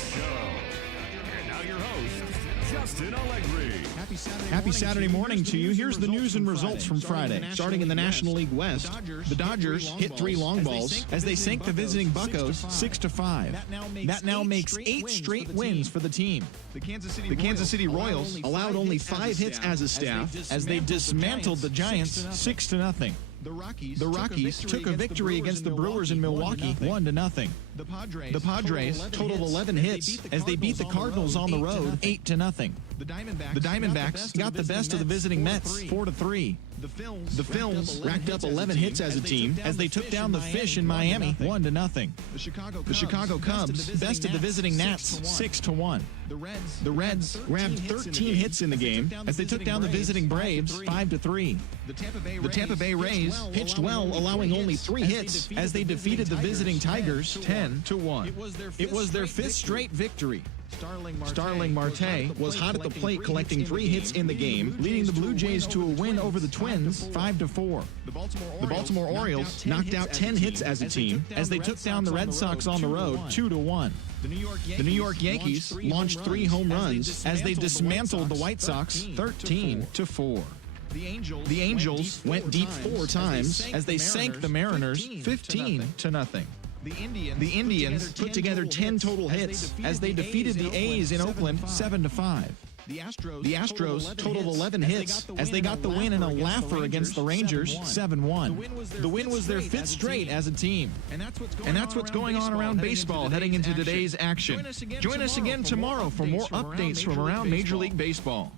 show. And now your host, Justin Allegri. Happy Saturday morning to you. Here's the news and results from Friday. Starting in the National League West, the Dodgers hit 3 long balls as they sank the visiting Buccos 6-5. That now makes 8 straight wins for the team. The Kansas City Royals allowed only 5 hits as a staff as they dismantled the Giants 6-0. The Rockies took a victory against the Brewers in Milwaukee 1-0. The Padres totaled 11 hits as they beat the Cardinals on the road 8-0. The Diamondbacks got the best of the visiting Mets 4-3. The Phils racked up 11 hits as a team as they took down the Fish in Miami 1-0. The Chicago Cubs bested the visiting Nats 6-1. The Reds grabbed 13 hits in the game as they took down the visiting Braves 5-3. The Tampa Bay Rays pitched well, allowing only 3 hits as they defeated the visiting Tigers 10-1. It was their 5th straight victory. Starling Marte was hot at the plate, collecting 3 hits in the game, leading the Blue Jays to a win over the Twins 5-4. The Baltimore Orioles knocked out 10 hits as a team as they took down the Red Sox on the road 2-1. The New York Yankees launched 3 home runs as they dismantled the White Sox 13-4. The Angels went deep 4 times as they sank the Mariners 15-0. The Indians put together 10 total hits as they defeated the A's in Oakland 7-5. The Astros totaled 11 hits as they got the win in a laugher against the Rangers 7-1. The win was their 5th straight as a team. And that's what's going on around baseball heading into today's action. Join us again tomorrow for more updates from around Major League Baseball.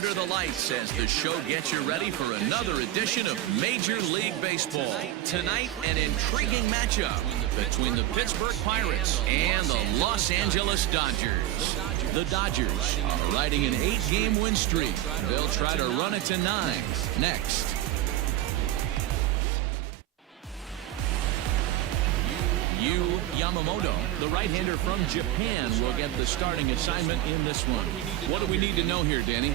under the lights as the show gets you ready for another edition of Major League Baseball. Tonight, an intriguing matchup between the Pittsburgh Pirates and the Los Angeles Dodgers. The Dodgers are riding an 8-game win streak. They'll try to run it to 9 next. Yu Yamamoto, the right-hander from Japan, will get the starting assignment in this one. What do we need to know here, Danny?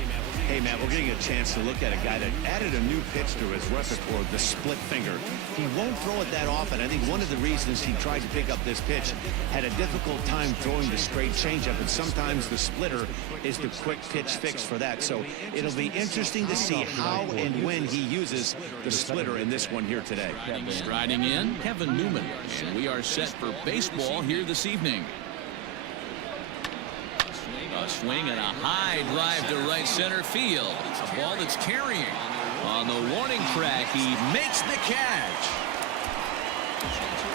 Hey, Matt, we're getting a chance to look at a guy that added a new pitch to his repertoire, the split finger. He won't throw it that often. I think one of the reasons he tried to pick up this pitch had a difficult time throwing the straight changeup, and sometimes the splitter is the quick pitch fix for that. So it'll be interesting to see how and when he uses the splitter in this one here today. Striding in, Kevin Newman, and we are set for baseball here this evening. A swing and a high drive to right center field. A ball that's carrying. On the warning track, he makes the catch.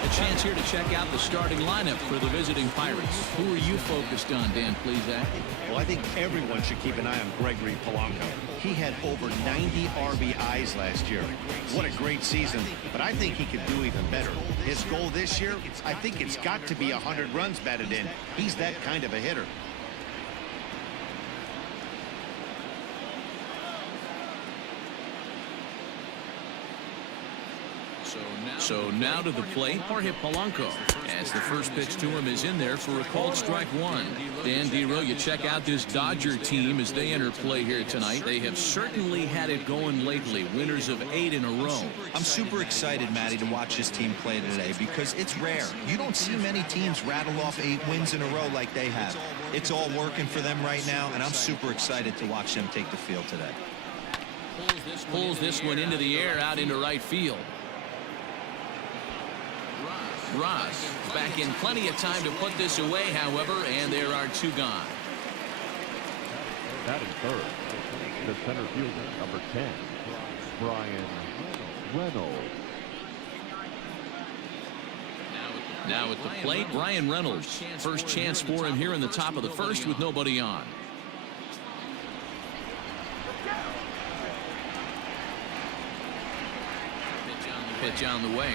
A chance here to check out the starting lineup for the visiting Pirates. Who are you focused on, Dan Plesac? Well, I think everyone should keep an eye on Gregory Polanco. He had over 90 RBIs last year. What a great season, but I think he could do even better. His goal this year, I think it's got to be 100 runs batted in. He's that kind of a hitter. So now to the plate, Jorge Polanco, as the first pitch to him is in there for a called strike one. Dan Dero, you check out this Dodger team as they enter play here tonight. They have certainly had it going lately, winners of 8 in a row. I'm super excited, Matty, to watch this team play today because it's rare. You don't see many teams rattle off 8 wins in a row like they have. It's all working for them right now, and I'm super excited to watch them take the field today. Pulls this one into the air out into right field. Ross back in plenty of time to put this away, however, and there are 2 gone. Batting third, the center fielder, number 10, Brian Reynolds. Now at the plate, Brian Reynolds. First chance for him here in the top of the first with nobody on. Pitch on the way.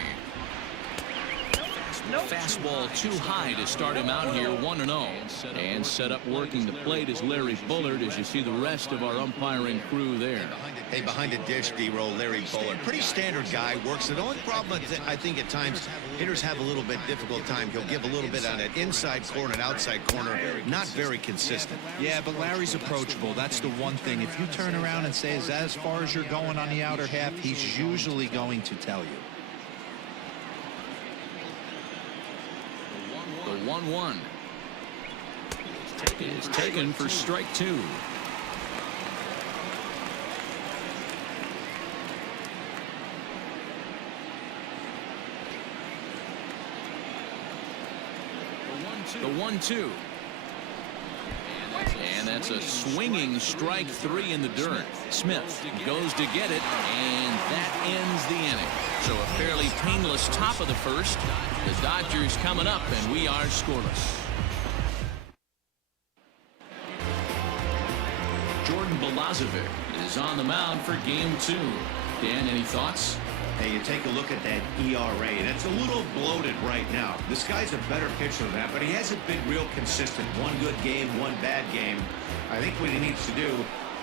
Fastball too high to start him out here, 1-0. And set up working the plate is Larry Bullard, as you see the rest of our umpiring crew there. Hey, behind the dish, D-roll, Larry Bullard. Pretty standard guy, works. The only problem I think at times hitters have a little bit difficult time. He'll give a little bit on that inside corner and outside corner. Not very consistent. Yeah, but Larry's approachable. That's the one thing. If you turn around and say, is that as far as you're going on the outer half, he's usually going to tell you. The 1-1 is taken for strike 2. The 1-2. And that's a swinging strike 3 in the dirt. Smith goes to get it, and that ends the inning. So a fairly painless top of the first. The Dodgers coming up, and we are scoreless. Jordan Balazovic is on the mound for game 2. Dan, any thoughts? Hey, you take a look at that ERA, and it's a little bloated right now. This guy's a better pitcher than that, but he hasn't been real consistent. One good game, one bad game. I think what he needs to do,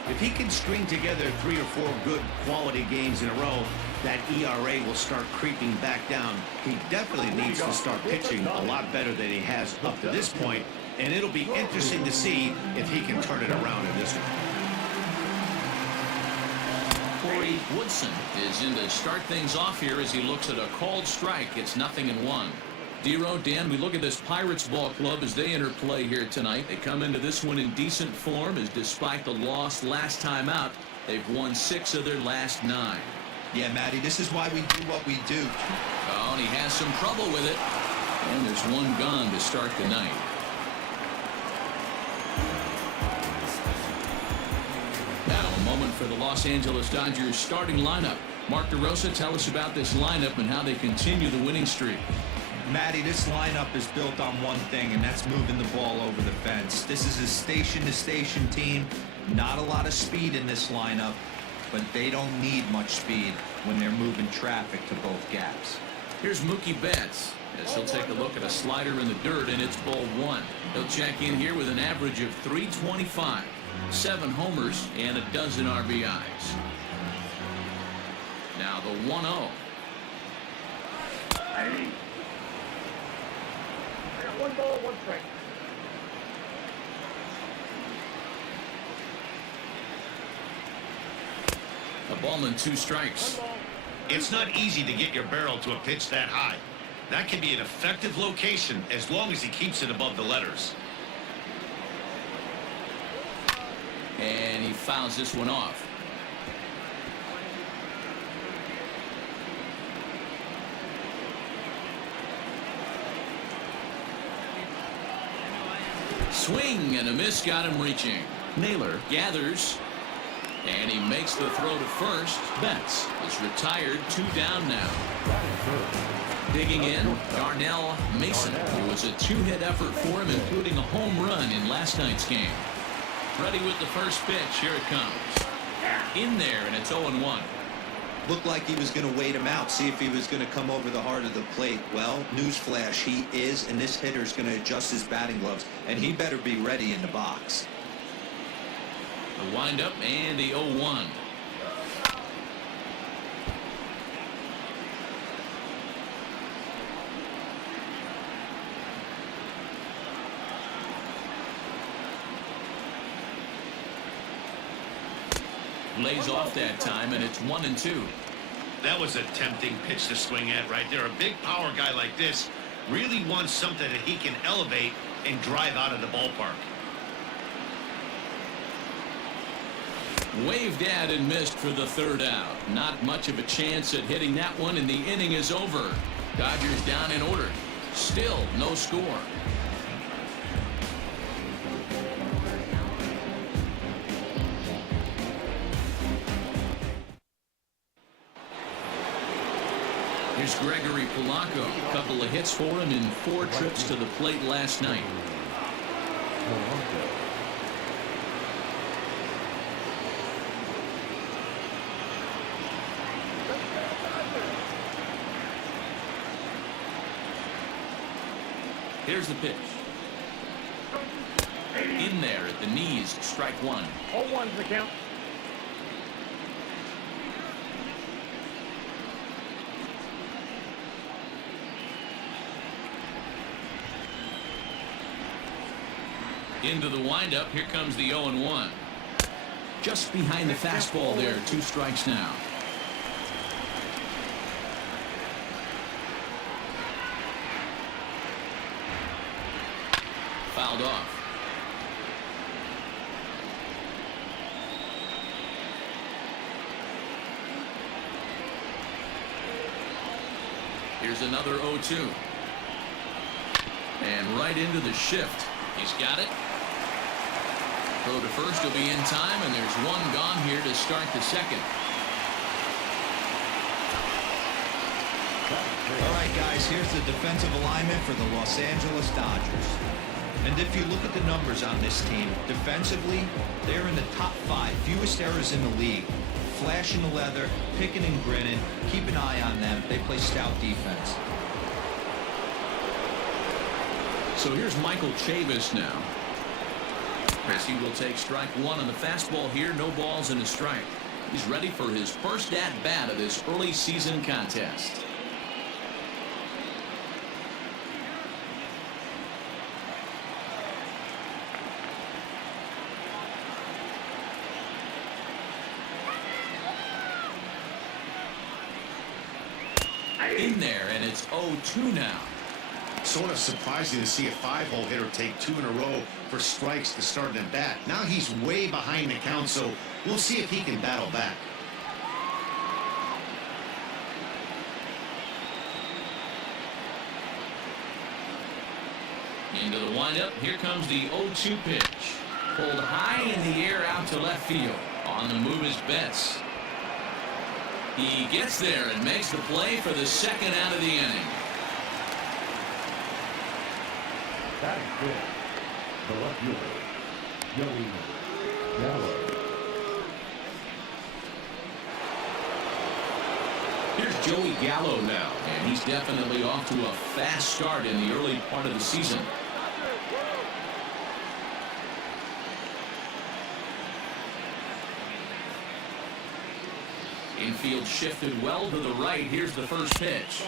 if he can string together 3 or 4 good quality games in a row, that ERA will start creeping back down. He definitely needs to start pitching a lot better than he has up to this point, and it'll be interesting to see if he can turn it around in this one. Corey Woodson is in to start things off here as he looks at a called strike. It's 0-1. Dero, Dan, we look at this Pirates ball club as they enter play here tonight. They come into this one in decent form, as despite the loss last time out, they've won 6 of their last 9. Yeah, Matty, this is why we do what we do. Oh, and he has some trouble with it. And there's 1 gone to start the night. Now, a moment for the Los Angeles Dodgers starting lineup. Mark DeRosa, tell us about this lineup and how they continue the winning streak. Matty, this lineup is built on one thing, and that's moving the ball over the fence. This is a station-to-station team. Not a lot of speed in this lineup, but they don't need much speed when they're moving traffic to both gaps. Here's Mookie Betts as he'll take a look at a slider in the dirt, and it's ball one. He'll check in here with an average of .325, 7 homers, and a dozen RBIs. Now the 1-0. One ball, one strike. A ball and 2 strikes. It's not easy to get your barrel to a pitch that high. That can be an effective location as long as he keeps it above the letters. And he fouls this one off. Swing and a miss got him reaching. Naylor gathers, and he makes the throw to first. Betts is retired, 2 down now. Digging in, Darnell Mason. It was a 2-hit effort for him, including a home run in last night's game. Ready with the first pitch. Here it comes. In there, and it's 0-1. Looked like he was going to wait him out, see if he was going to come over the heart of the plate. Well, newsflash, he is, and this hitter's going to adjust his batting gloves, and he better be ready in the box. The windup and the 0-1. Lays off that time, and it's 1-2. That was a tempting pitch to swing at right there. A big power guy like this really wants something that he can elevate and drive out of the ballpark. Waved at and missed for the 3rd out. Not much of a chance at hitting that one, and the inning is over. Dodgers down in order. Still no score. Here's Gregory Polanco. A couple of hits for him in 4 trips to the plate last night. Here's the pitch. In there at the knees, strike 1. 0-1's the count. Into the windup. Here comes the 0-1. Just behind the fastball there. 2 strikes now. Fouled off. Here's another 0-2. And right into the shift. He's got it. Throw to first will be in time, and there's 1 gone here to start the 2nd. All right, guys, here's the defensive alignment for the Los Angeles Dodgers. And if you look at the numbers on this team, defensively, they're in the top 5, fewest errors in the league. Flashing the leather, picking and grinning, keep an eye on them. They play stout defense. So here's Michael Chavis now. As he will take strike 1 on the fastball here. No balls and a strike. He's ready for his first at-bat of this early season contest. In there, and it's 0-2 now. Sort of surprising to see a 5-hole hitter take 2 in a row for strikes to start an at-bat. Now he's way behind the count, so we'll see if he can battle back. Into the windup. Here comes the 0-2 pitch. Pulled high in the air out to left field. On the move is Betts. He gets there and makes the play for the 2nd out of the inning. That is good. The left fielder, Joey Here's Joey Gallo now, and he's definitely off to a fast start in the early part of the season. Infield shifted well to the right. Here's the first pitch.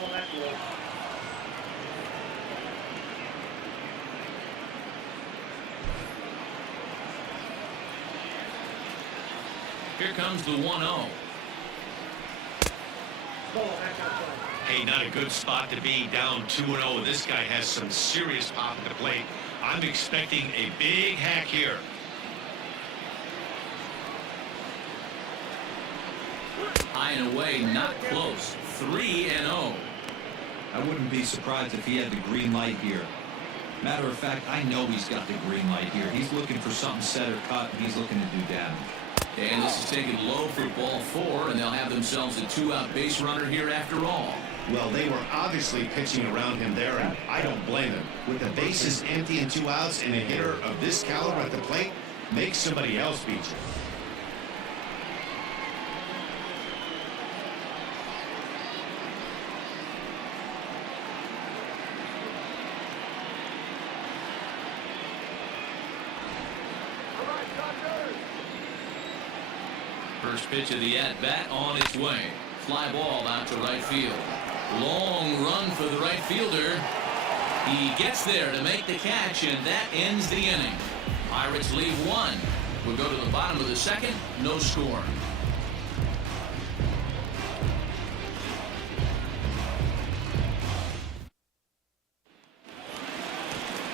Here comes the 1-0. Hey, not a good spot to be, down 2-0. This guy has some serious pop at the plate. I'm expecting a big hack here. High and away, not close. 3-0. I wouldn't be surprised if he had the green light here. Matter of fact, I know he's got the green light here. He's looking for something set or cut, and he's looking to do damage. And this is taken low for ball 4, and they'll have themselves a 2-out base runner here after all. Well, they were obviously pitching around him there, and I don't blame them. With the bases empty and 2 outs, and a hitter of this caliber at the plate, make somebody else beat you. First pitch of the at-bat on its way. Fly ball out to right field. Long run for the right fielder. He gets there to make the catch, and that ends the inning. Pirates leave 1. We'll go to the bottom of the second. No score.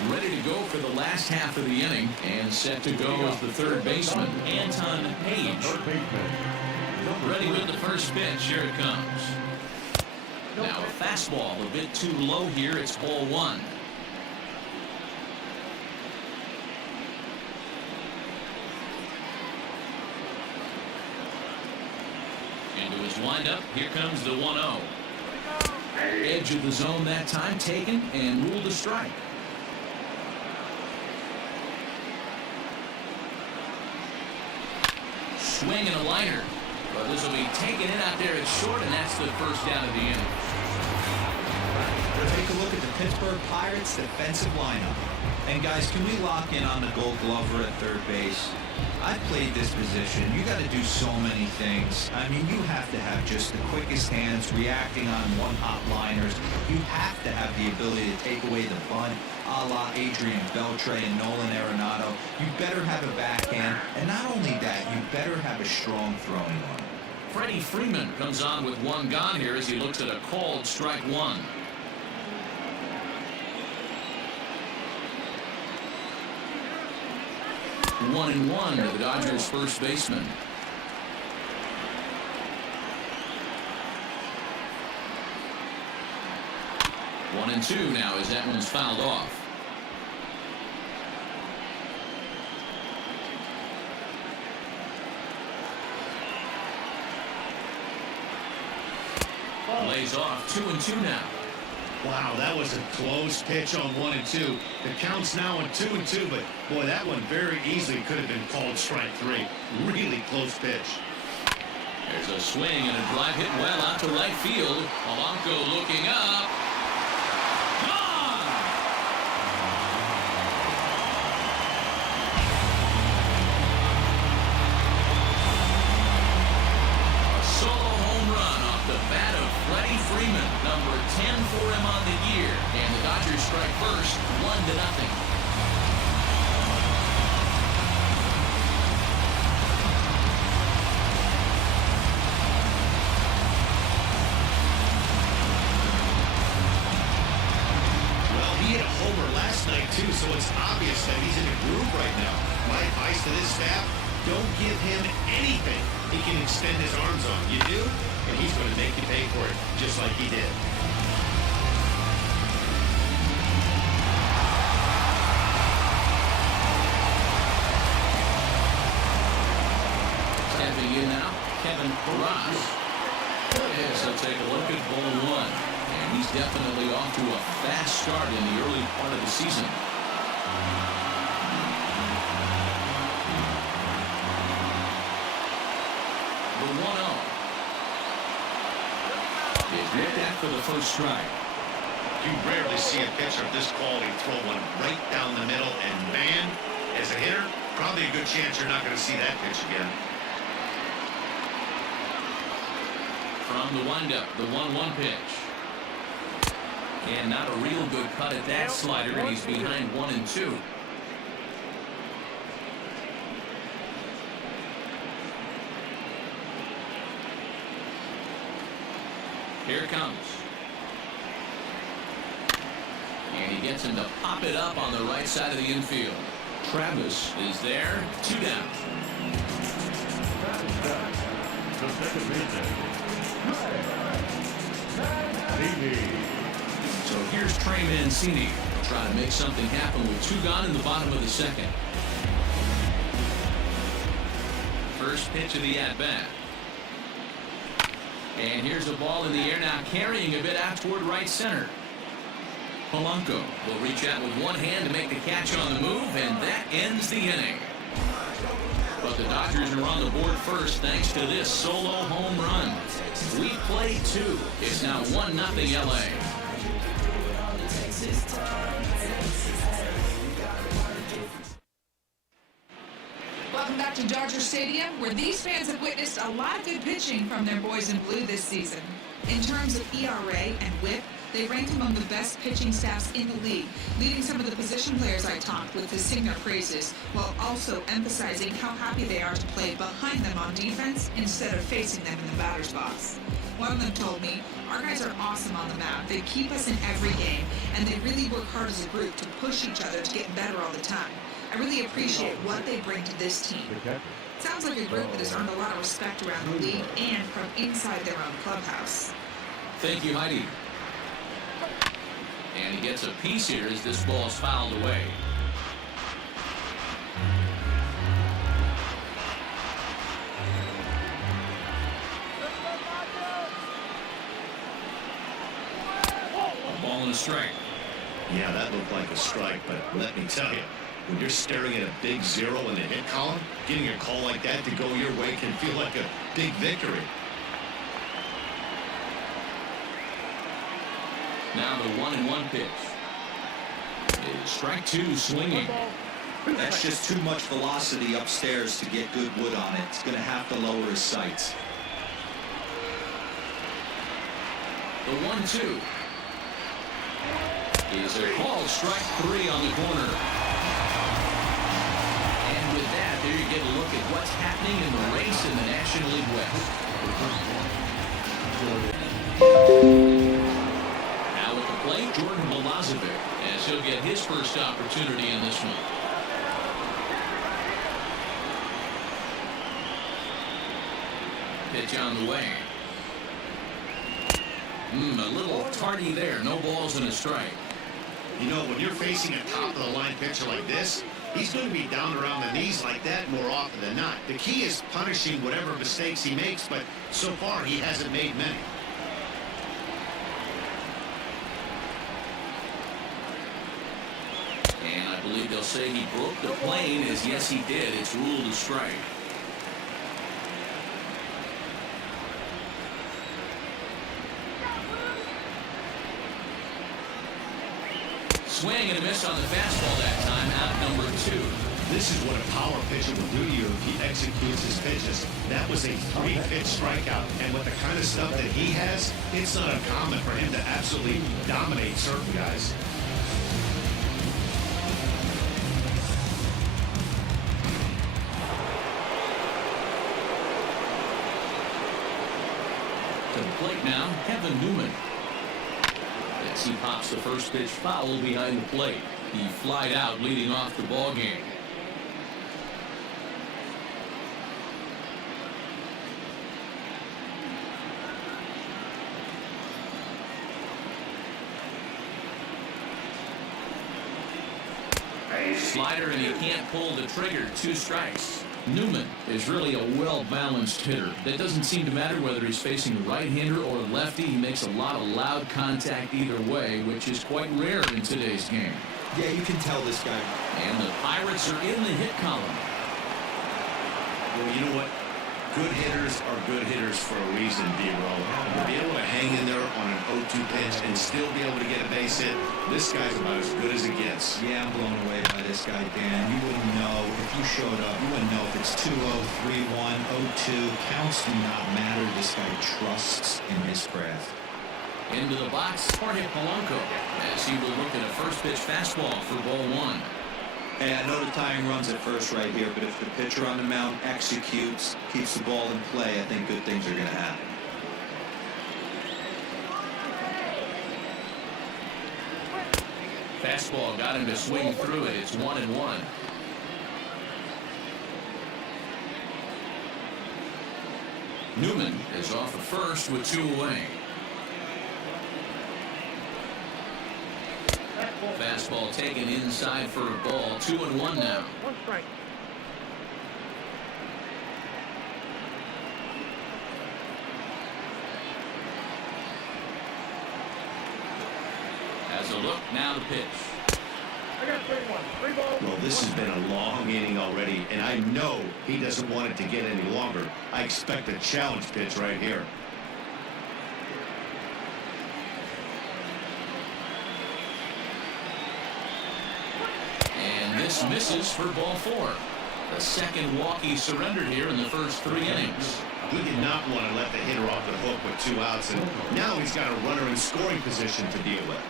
Ready to go for the last half of the inning, and set to go is the third baseman, Anton Page. Ready with the first pitch. Here it comes. Now a fastball a bit too low here. It's ball 1. Into his windup. Here comes the 1-0. Edge of the zone that time taken and ruled a strike. Swing and a liner. But this will be taken in out there at short, and that's the first down of the inning. Take a look at the Pittsburg Pirates defensive lineup. And guys, can we lock in on the Gold Glover at third base? I've played this position. You got to do so many things. I mean, you have to have just the quickest hands, reacting on one-hop liners. You have to have the ability to take away the bunt, a la Adrian Beltre and Nolan Arenado. You better have a backhand, and not only that, you better have a strong throwing arm. Freddie Freeman comes on with 1 gone here as he looks at a called strike 1. One and 1 to the Dodgers' first baseman. One and 2 now as that one's fouled off. Lays off 2 and 2 now. Wow, that was a close pitch on 1 and 2. The count's now on 2 and 2, but boy, that one very easily could have been called strike 3. Really close pitch. There's a swing and a drive hit well out to right field. Polanco looking up. Gone! A solo home run off the bat of Freddie Freeman, number 10 for him on the year. And the Dodgers strike first, 1-0. Too, so it's obvious that he's in a groove right now. My advice to this staff, don't give him anything he can extend his arms on. You do, and he's going to make you pay for it, just like he did. Stepping in now, Kevin Ross. So take a look at ball 1. And he's definitely off to a fast start in the early part of the season. is looked at for the first strike. You rarely see a pitcher of this quality throw one right down the middle, and man, as a hitter, probably a good chance you're not going to see that pitch again. From the windup, the 1-1 pitch. And not a real good cut at that slider, and he's behind 1-2. Here it comes. And he gets him to pop it up on the right side of the infield. Travis is there, 2 down. The second baseman, So here's Trey Mancini. Trying to make something happen with 2 gone in the bottom of the second. First pitch of the at-bat. And here's a ball in the air now, carrying a bit out toward right center. Polanco will reach out with one hand to make the catch on the move, and that ends the inning. But the Dodgers are on the board first thanks to this solo home run. We play 2. It's now 1-0 LA. Welcome back to Dodger Stadium, where these fans have witnessed a lot of good pitching from their boys in blue this season. In terms of ERA and WHIP, they rank among the best pitching staffs in the league, leading some of the position players I talked with to sing their praises, while also emphasizing how happy they are to play behind them on defense instead of facing them in the batter's box. One of them told me, "Our guys are awesome on the mound. They keep us in every game, and they really work hard as a group to push each other to get better all the time. I really appreciate what they bring to this team." Sounds like a group that has earned a lot of respect around the league and from inside their own clubhouse. Thank you, Heidi. And he gets a piece here as this ball is fouled away. A ball and a strike. Yeah, that looked like a strike, but let me tell you, when you're staring at a big 0 in the hit column, getting a call like that to go your way can feel like a big victory. Now the 1-1 pitch. It's strike 2 swinging. That's just too much velocity upstairs to get good wood on it. It's going to have to lower his sights. The 1-2 is a call, strike 3 on the corner. And with that, there you get a look at what's happening in the race in the National League West. Now at the plate, Jordan Milazovic, as he'll get his first opportunity in this one. Pitch on the way. A little tardy there. No balls and a strike. You know, when you're facing a top-of-the-line pitcher like this, he's going to be down around the knees like that more often than not. The key is punishing whatever mistakes he makes, but so far he hasn't made many. And I believe they'll say he broke the plane, as yes he did. It's ruled a strike. Swing and a miss on the fastball that time, out number 2. This is what a power pitcher will do to you if he executes his pitches. That was a 3-pitch strikeout, and with the kind of stuff that he has, it's not uncommon for him to absolutely dominate certain guys. To the plate now, Kevin Newman. As he pops the first pitch foul behind the plate. He flied out leading off the ball game. Slider, and he can't pull the trigger. 2 strikes. Newman is really a well-balanced hitter. That doesn't seem to matter whether he's facing a right-hander or a lefty. He makes a lot of loud contact either way, which is quite rare in today's game. Yeah, you can tell this guy. And the Pirates are in the hit column. Well, you know what? Good hitters are good hitters for a reason, D-Row. To be able to hang in there on an 0-2 pitch and still be able to get a base hit, this guy's about as good as it gets. Yeah, I'm blown away by this guy, Dan. You wouldn't know if you showed up. You wouldn't know if it's 2-0, 3-1, 0-2. Counts do not matter. This guy trusts in his craft. Into the box, Jorge Polanco, as he will look at a first pitch fastball for ball one. Hey, I know the tying runs at first right here, but if the pitcher on the mound executes, keeps the ball in play, I think good things are going to happen. Fastball got him to swing through it. It's 1-1. Newman is off at first with 2 away. Fastball taken inside for a ball. 2-1 now. 1 strike. Has a look, now the pitch. I got 3-1. 3 balls. Well, this has been a long inning already, and I know he doesn't want it to get any longer. I expect a challenge pitch right here. And this misses for ball 4. The second walk he surrendered here in the first 3 innings. He did not want to let the hitter off the hook with 2 outs, and now he's got a runner in scoring position to deal with.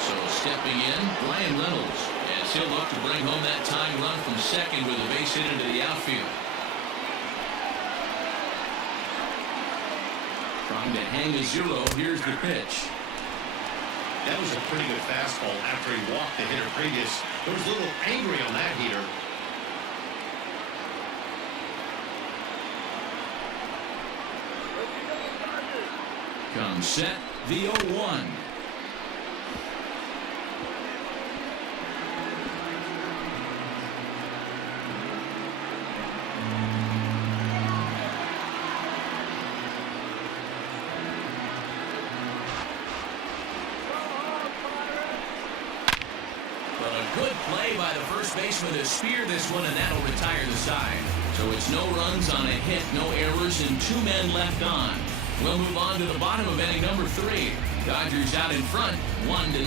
So stepping in, Brian Reynolds, as he'll look to bring home that tying run from second with a base hit into the outfield. Trying to hang a 0. Here's the pitch. That was a pretty good fastball after he walked the hitter previous. He was a little angry on that heater. Comes set, the 0-1. Good play by the first baseman to spear this one, and that'll retire the side. So it's no runs on a hit, no errors, and 2 men left on. We'll move on to the bottom of inning number 3. Dodgers out in front, 1-0.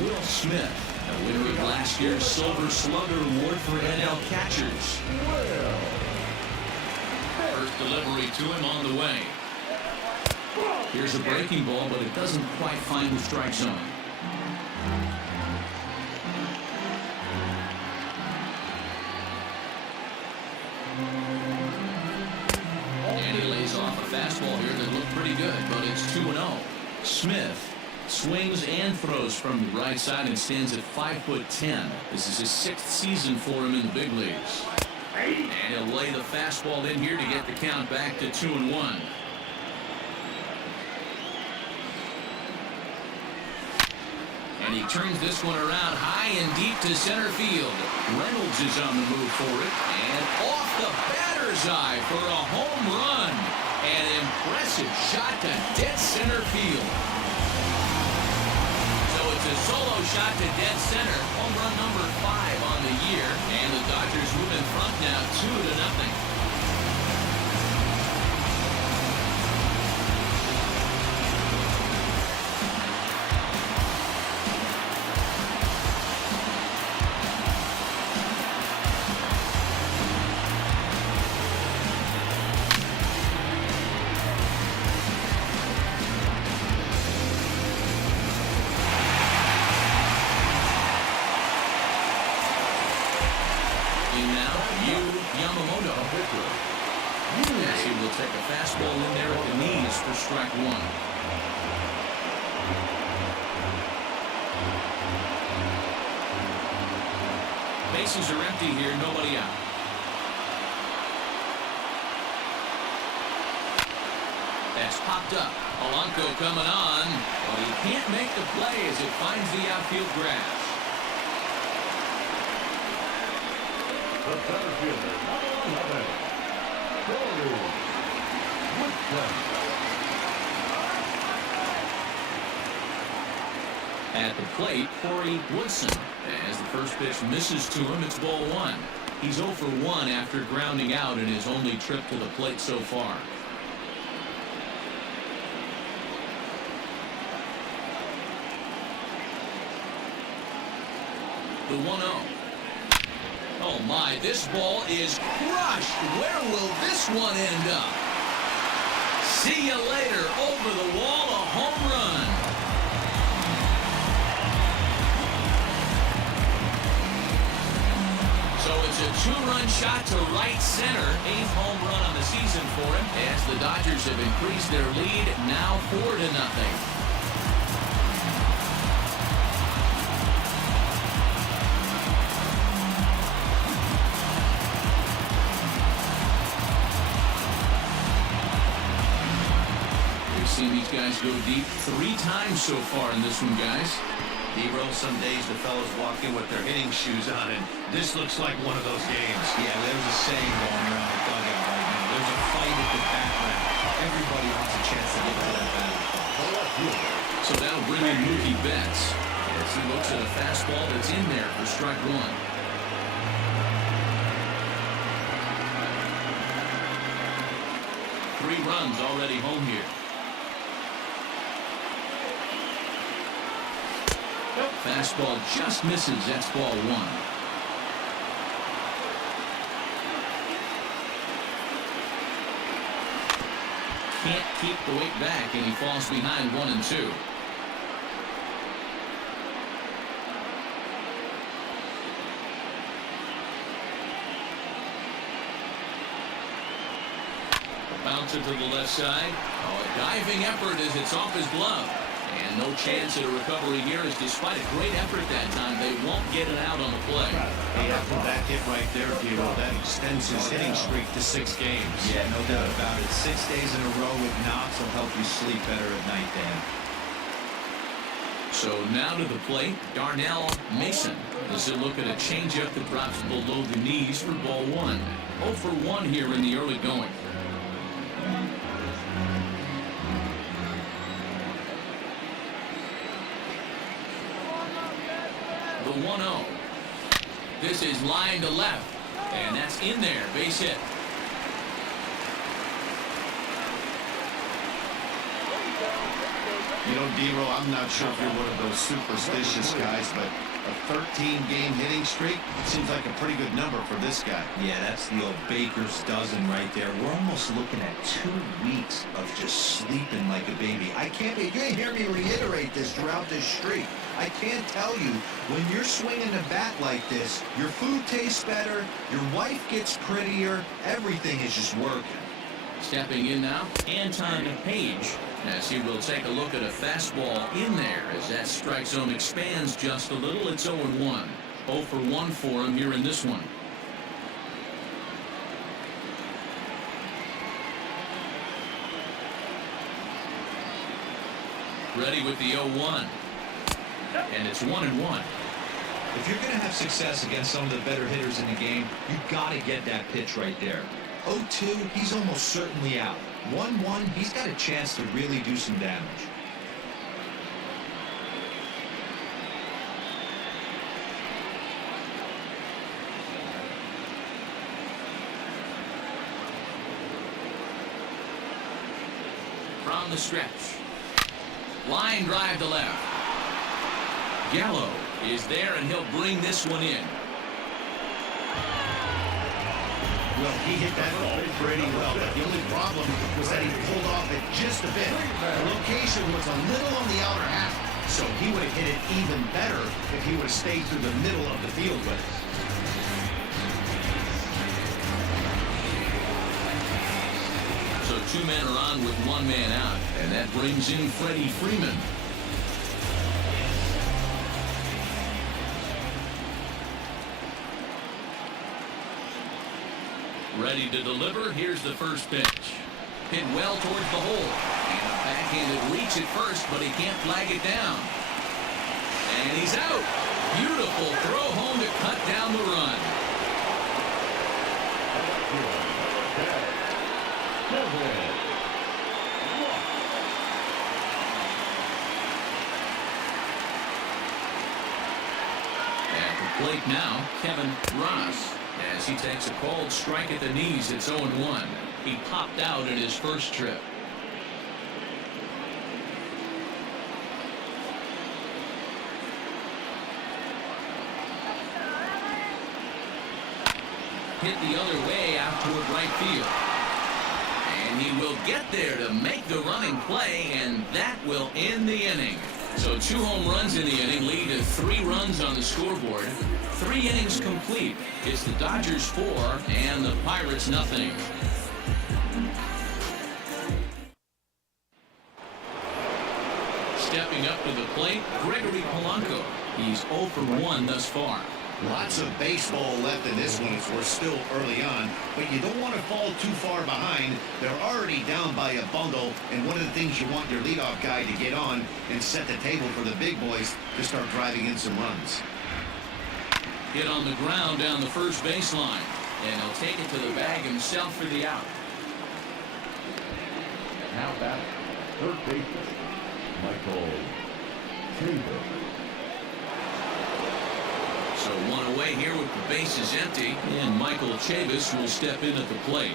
Will Smith, a winner of last year's Silver Slugger Award for NL catchers. First delivery to him on the way. Here's a breaking ball, but it doesn't quite find the strike zone. And he lays off a fastball here that looked pretty good, but it's 2-0. Smith swings and throws from the right side and stands at 5'10". This is his 6th season for him in the big leagues. And he'll lay the fastball in here to get the count back to 2-1. And he turns this one around high and deep to center field. Reynolds is on the move for it. And off the batter's eye for a home run. An impressive shot to dead center field. It's a solo shot to dead center. Home run number 5 on the year. And the Dodgers move in front now 2-0. check a fastball in there at the knees for strike one. Bases are empty here, nobody out. That's popped up. Polanco coming on, but he can't make the play as it finds the outfield grass. The center fielder, number 11, Corey Woodson. At the plate, Corey Woodson. As the first pitch misses to him, it's ball one. He's 0 for 1 after grounding out in his only trip to the plate so far. The 1-0. Oh my, this ball is crushed. Where will this one end up? See you later. Over the wall, a home run. So it's a 2-run shot to right center. 8th home run on the season for him as the Dodgers have increased their lead now 4-0. Seen these guys go deep 3 times so far in this one, guys. Dero, some days the fellas walk in with their hitting shoes on, and this looks like one of those games. Yeah, there's a saying going around the dugout right now. There's a fight at the background. Everybody wants a chance to get to that battle. So that'll bring in Mookie Betts as he looks at a fastball that's in there for strike one. Three runs already home here. Fastball just misses. That's ball one. Can't keep the weight back, and he falls behind 1-2. Bounce it to the left side. Oh, a diving effort as it's off his glove. And no chance at a recovery here, as despite a great effort that time, they won't get it out on the play. Hey, after that hit right there, Dero, that extends his hitting streak to 6 games. Yeah, no doubt about it. 6 days in a row with knocks will help you sleep better at night, Dan. So now to the plate, Darnell Mason. This is a look at a changeup that drops below the knees for ball one. 0 for 1 here in the early going. The 1-0. This is line to left, and that's in there. Base hit. You know, Dero, I'm not sure if you're one of those superstitious guys, but a 13-game hitting streak seems like a pretty good number for this guy. Yeah, that's the old baker's dozen right there. We're almost looking at 2 weeks of just sleeping like a baby. You're going to hear me reiterate this throughout this streak. I can't tell you, when you're swinging a bat like this, your food tastes better, your wife gets prettier, everything is just working. Stepping in now, Anton Page, as he will take a look at a fastball in there as that strike zone expands just a little. It's 0-1. 0 for 1 for him here in this one. Ready with the 0-1. And it's 1-1. If you're going to have success against some of the better hitters in the game, you've got to get that pitch right there. 0-2, he's almost certainly out. 1-1, he's got a chance to really do some damage. From the stretch. Line drive to left. Gallo is there, and he'll bring this one in. Well, he hit that ball pretty well, but the only problem was that he pulled off it just a bit. The location was a little on the outer half, so he would have hit it even better if he would have stayed through the middle of the field with it. So 2 men are on with 1 man out, and that brings in Freddie Freeman. Ready to deliver. Here's the first pitch. Hit well towards the hole. And a backhanded reach at first, but he can't flag it down. And he's out. Beautiful throw home to cut down the run. At the plate now, Kevin Ross. As he takes a cold strike at the knees, it's 0-1. He popped out at his first trip. Hit the other way out toward right field. And he will get there to make the running play, and that will end the inning. So 2 home runs in the inning lead to 3 runs on the scoreboard. 3 innings complete. It's the Dodgers 4 and the Pirates nothing. Stepping up to the plate, Gregory Polanco. He's 0 for 1 thus far. Lots of baseball left in this one as we're still early on, but you don't want to fall too far behind. They're already down by a bundle, and one of the things you want your leadoff guy to get on and set the table for the big boys to start driving in some runs. Hit on the ground down the first baseline, and he'll take it to the bag himself for the out. Now back, third baseman, Michael Chavis. So 1 away here with the bases empty, and Michael Chavis will step in at the plate.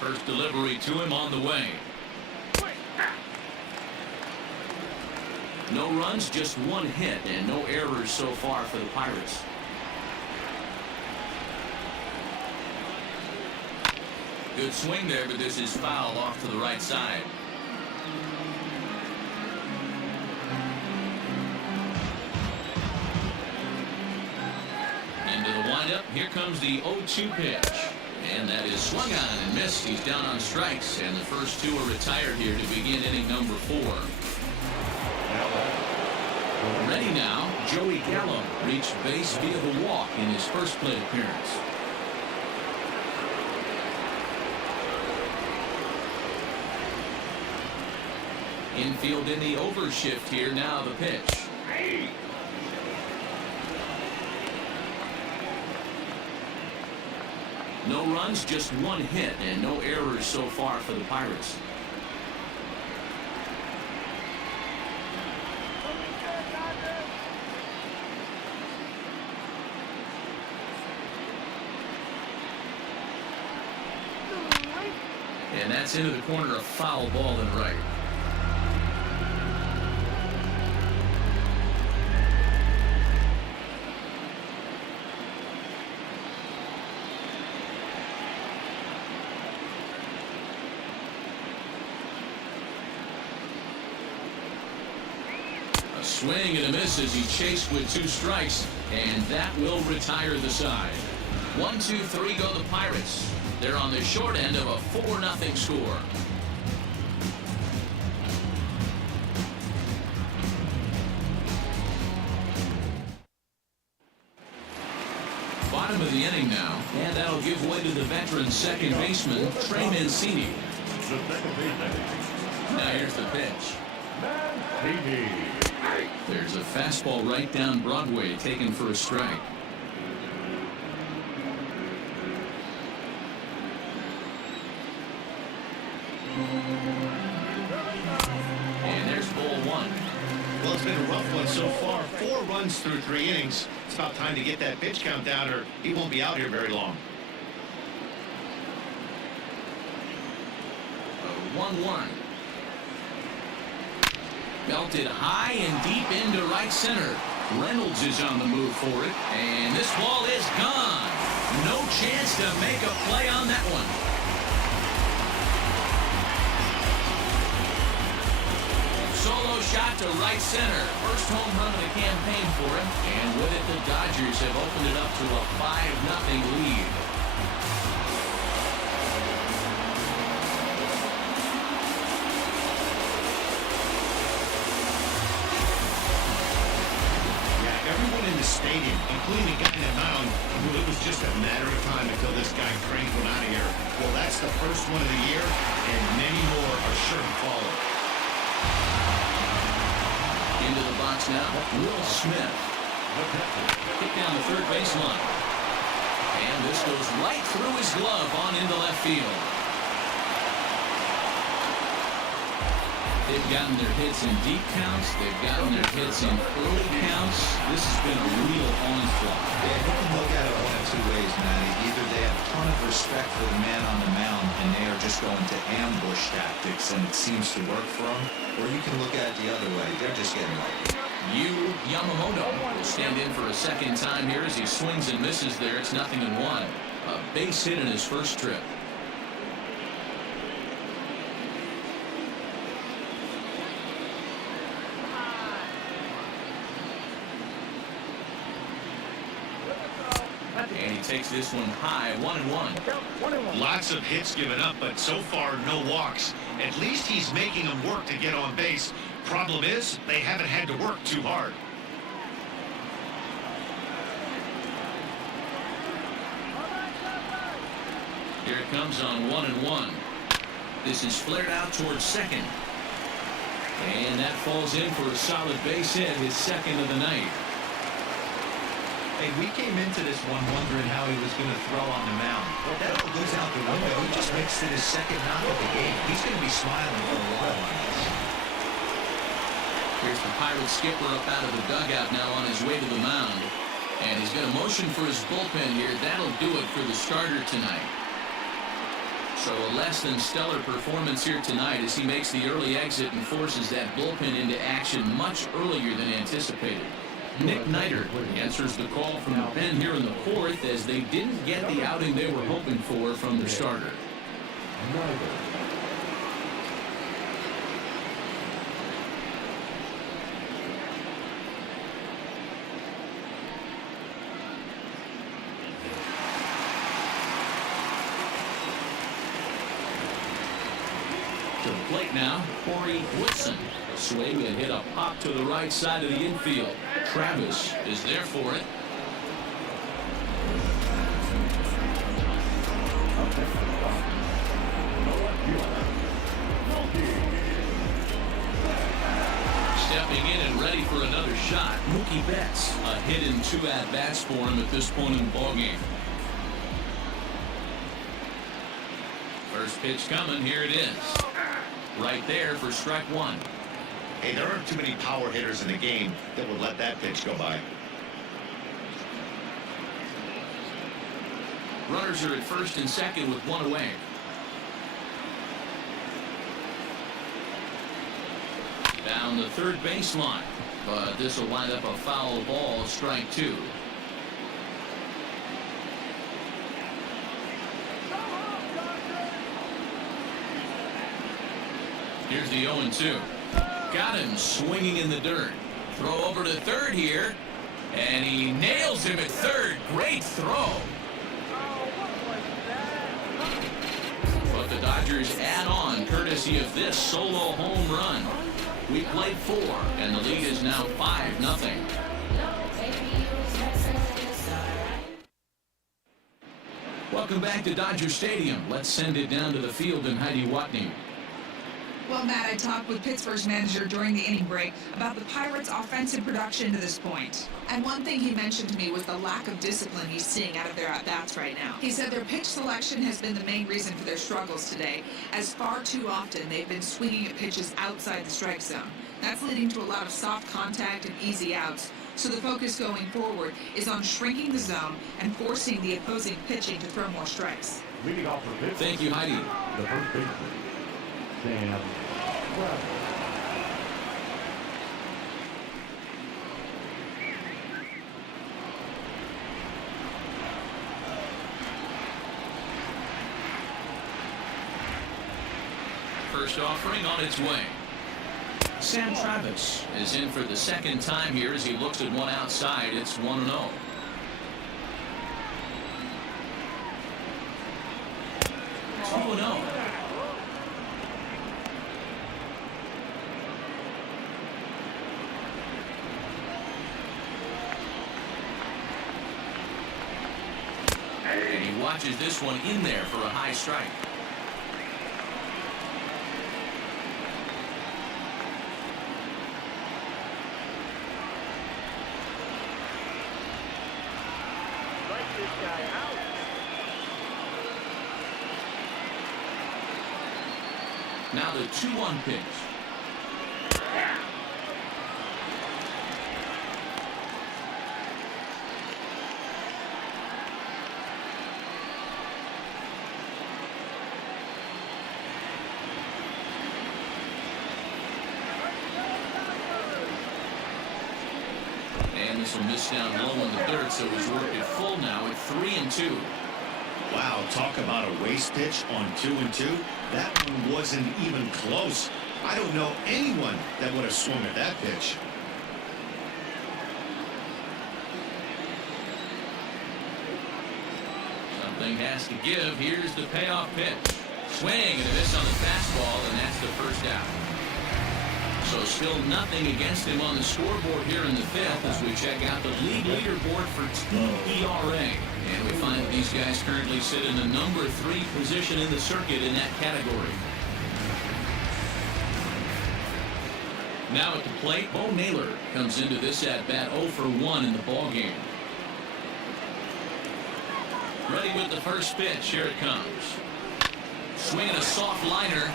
First delivery to him on the way. No runs, just 1 hit, and no errors so far for the Pirates. Good swing there, but this is foul off to the right side. Into the windup, here comes the 0-2 pitch. And that is swung on and missed. He's down on strikes, and the first 2 are retired here to begin inning number 4. Ready now, Joey Gallo reached base via the walk in his first plate appearance. Infield in the overshift here, now the pitch. No runs, just 1 hit, and no errors so far for the Pirates. And that's into the corner, a foul ball and right. Swing and a miss as he chased with 2 strikes, and that will retire the side. 1-2-3 go the Pirates. They're on the short end of a 4-0 score. Bottom of the inning now, and that'll give way to the veteran second baseman, Trey Mancini. Now here's the pitch. There's a fastball right down Broadway, taken for a strike. And there's ball 1. Well, it's been a rough one so far. 4 runs through 3 innings. It's about time to get that pitch count down, or he won't be out here very long. 1-1. Belted high and deep into right center. Reynolds is on the move for it, and this ball is gone. No chance to make a play on that one. Solo shot to right center. First home run of the campaign for him. And with it, the Dodgers have opened it up to a 5-0 lead. Everyone in the stadium, including the guy in the mound, knew it was just a matter of time until this guy cranked one out of here. Well, that's the first one of the year, and many more are sure to follow. Into the box now, Will Smith. Kick down the third baseline. And this goes right through his glove on into left field. They've gotten their hits in deep counts. They've gotten their hits in early counts. This has been a real onslaught. Yeah, you can look at it one of two ways, Matty. Either they have a ton of respect for the man on the mound, and they are just going to ambush tactics, and it seems to work for them. Or you can look at it the other way. They're just getting lucky. Yamamoto will stand in for a second time here as he swings and misses there. It's 0-1. A base hit in his first trip. And he takes this one high, 1-1. Lots of hits given up, but so far no walks. At least he's making them work to get on base. Problem is, they haven't had to work too hard. Here it comes on 1-1. This is flared out towards second. And that falls in for a solid base hit, his second of the night. Hey, we came into this one wondering how he was going to throw on the mound. That all goes out the window. He just makes it his second knock of the game. He's going to be smiling for a while on this. Here's the Pirates skipper up out of the dugout now on his way to the mound. And he's going to motion for his bullpen here. That'll do it for the starter tonight. So a less than stellar performance here tonight as he makes the early exit and forces that bullpen into action much earlier than anticipated. Nick Neidert answers the call from the pen here in the fourth as they didn't get the outing they were hoping for from the starter. To the plate now, Corey Woodson. Swing and hit a pop to the right side of the infield. Travis is there for it. Stepping in and ready for another shot, Mookie Betts. A hit in 2 at-bats for him at this point in the ballgame. First pitch coming, here it is. Right there for strike one. Hey, there aren't too many power hitters in the game that would let that pitch go by. Runners are at first and second with one away. Down the third baseline, but this will wind up a foul ball, strike two. Here's the 0-2. Got him swinging in the dirt. Throw over to third here. And he nails him at third. Great throw. But the Dodgers add on courtesy of this solo home run. We played 4, and the lead is now 5-0. Welcome back to Dodger Stadium. Let's send it down to the field in Heidi Watney. Well, Matt, I talked with Pittsburgh's manager during the inning break about the Pirates' offensive production to this point. And one thing he mentioned to me was the lack of discipline he's seeing out of their at-bats right now. He said their pitch selection has been the main reason for their struggles today, as far too often they've been swinging at pitches outside the strike zone. That's leading to a lot of soft contact and easy outs. So the focus going forward is on shrinking the zone and forcing the opposing pitching to throw more strikes. Thank you, Heidi. The first baseman, Sam. First offering on its way. Sam Travis is in for the second time here as he looks at one outside. It's 1-0. 2-0. And he watches this one in there for a high strike. Now the 2-1 pitch. And this will miss down low in the dirt, so he's worked it full now at 3-2. Wow, talk about a waste pitch on 2-2. That one wasn't even close. I don't know anyone that would have swung at that pitch. Something has to give. Here's the payoff pitch. Swing and a miss on the fastball, and that's the first out. So still nothing against him on the scoreboard here in the fifth as we check out the league leaderboard for team ERA. And we find that these guys currently sit in the number 3 position in the circuit in that category. Now at the plate, Bo Naylor comes into this at-bat 0 for 1 in the ballgame. Ready with the first pitch. Here it comes. Swinging a soft liner.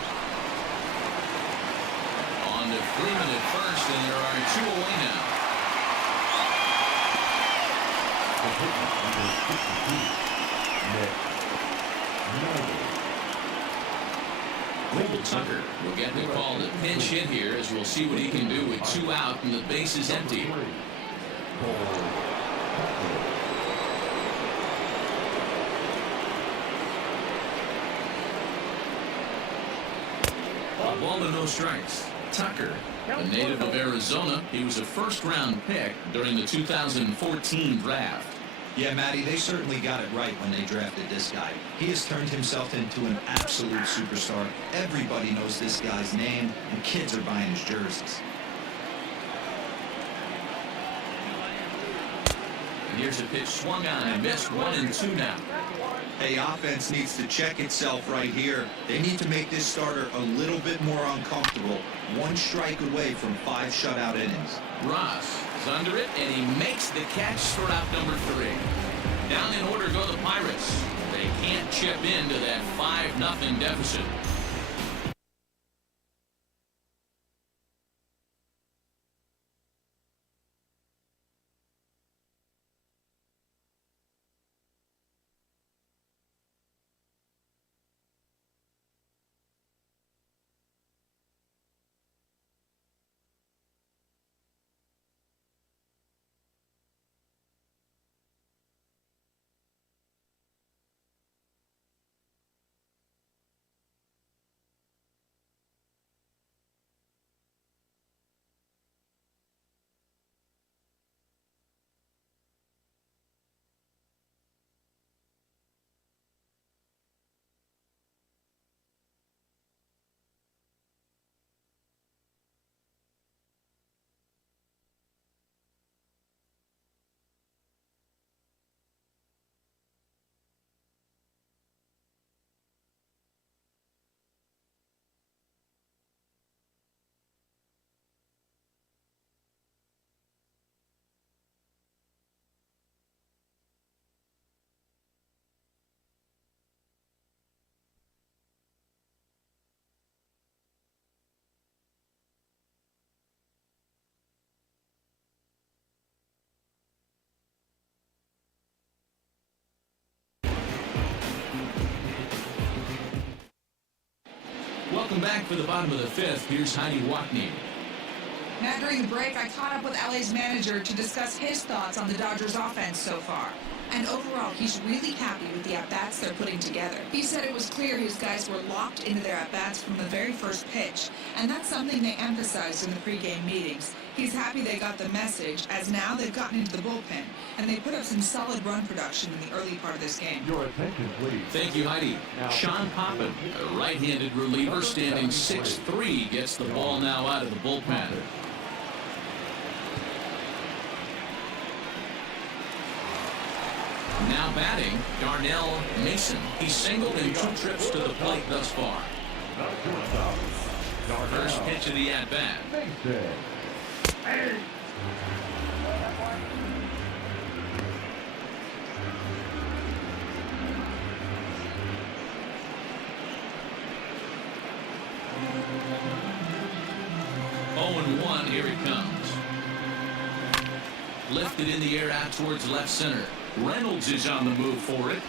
On to Freeman at first, and there are 2 away now. Cole Tucker will get the call to pinch hit here as we'll see what he can do with 2 out and the base is empty. A ball and no strikes. Tucker, a native of Arizona, he was a first-round pick during the 2014 draft. Yeah, Matty, they certainly got it right when they drafted this guy. He has turned himself into an absolute superstar. Everybody knows this guy's name, and kids are buying his jerseys. And here's a pitch swung on and missed. 1-2 now. Hey, offense needs to check itself right here. They need to make this starter a little bit more uncomfortable. 1 strike away from 5 shutout innings. Ross is under it, and he makes the catch for out number 3. Down in order go the Pirates. They can't chip into that 5-0 deficit. Welcome back for the bottom of the fifth. Here's Heidi Watney. Matt, during the break, I caught up with LA's manager to discuss his thoughts on the Dodgers offense so far. And overall, he's really happy with the at-bats they're putting together. He said it was clear his guys were locked into their at-bats from the very first pitch, and that's something they emphasized in the pregame meetings. He's happy they got the message, as now they've gotten into the bullpen, and they put up some solid run production in the early part of this game. Your attention, please. Thank you, Heidi. Sean Poppin, a right-handed reliever standing 6'3", gets the ball now out of the bullpen. Now batting, Darnell Mason. He's singled in 2 trips to the plate thus far. First pitch of the at-bat. Mason. 0-1, here it comes. Lifted in the air out towards left center. Reynolds is on the move for it.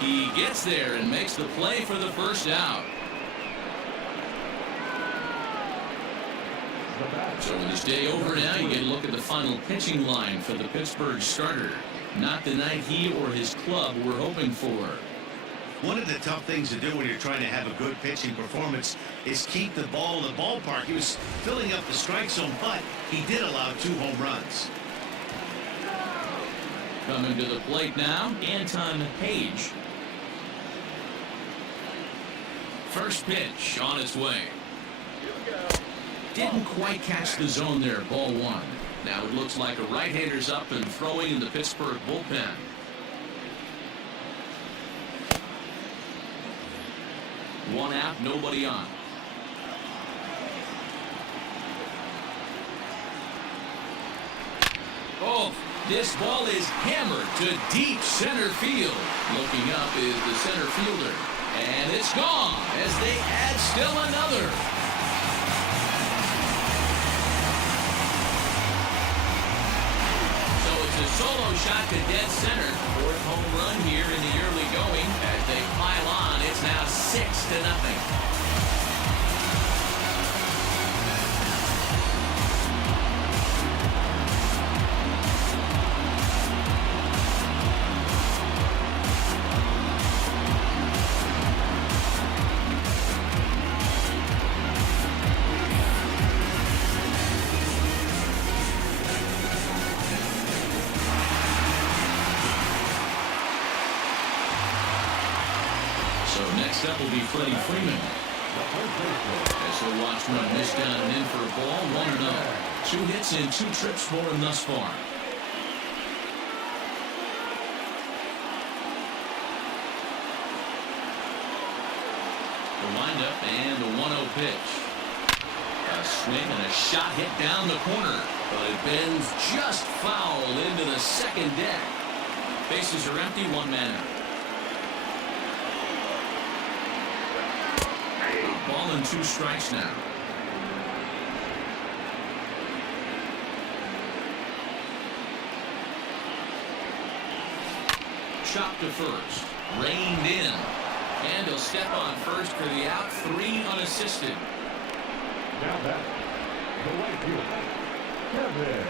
He gets there and makes the play for the first out. So with this day over now, you get a look at the final pitching line for the Pittsburgh starter. Not the night he or his club were hoping for. One of the tough things to do when you're trying to have a good pitching performance is keep the ball in the ballpark. He was filling up the strike zone, but he did allow 2 home runs. Coming to the plate now, Anton Page. First pitch on its way. Didn't quite catch the zone there, ball 1. Now it looks like a right-hander's up and throwing in the Pittsburgh bullpen. One out, nobody on. Oh, this ball is hammered to deep center field. Looking up is the center fielder. And it's gone as they add still another. So it's a solo shot to dead center. 4th home run here in the early going. As they pile on, it's now 6-0. Next up will be Freddie Freeman. As he'll watch one miss down and in for a ball, 1-0. 2 hits and 2 trips for him thus far. The windup and the 1-0 pitch. A swing and a shot hit down the corner, but it bends just foul into the second deck. Bases are empty, 1 man out. Ball and 2 strikes now. Chop to first. Reined in. And he'll step on first for the out. 3 unassisted. Now back. The right fielder, Kevin.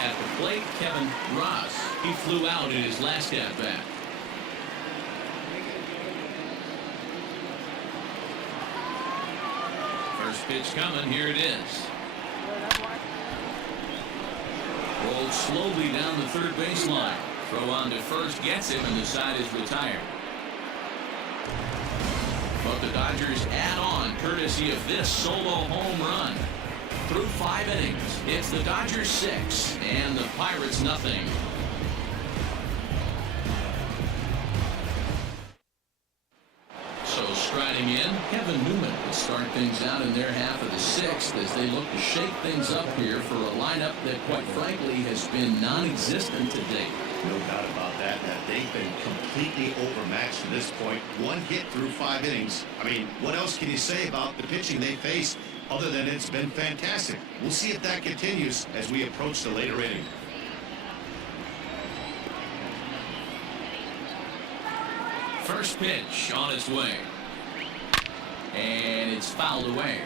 At the plate, Kevin Ross. He flew out in his last at-bat. First pitch coming, here it is. Rolled slowly down the third baseline. Throw on to first, gets him, and the side is retired. But the Dodgers add on courtesy of this solo home run. Through 5 innings, it's the Dodgers 6 and the Pirates nothing. So striding in, Kevin Newman will start things out in their half of the 6th as they look to shake things up here for a lineup that, quite frankly, has been non-existent to date. No doubt about that. They've been completely overmatched to this point. 1 hit through 5 innings. I mean, what else can you say about the pitching they face other than it's been fantastic? We'll see if that continues as we approach the later inning. First pitch on its way. And it's fouled away.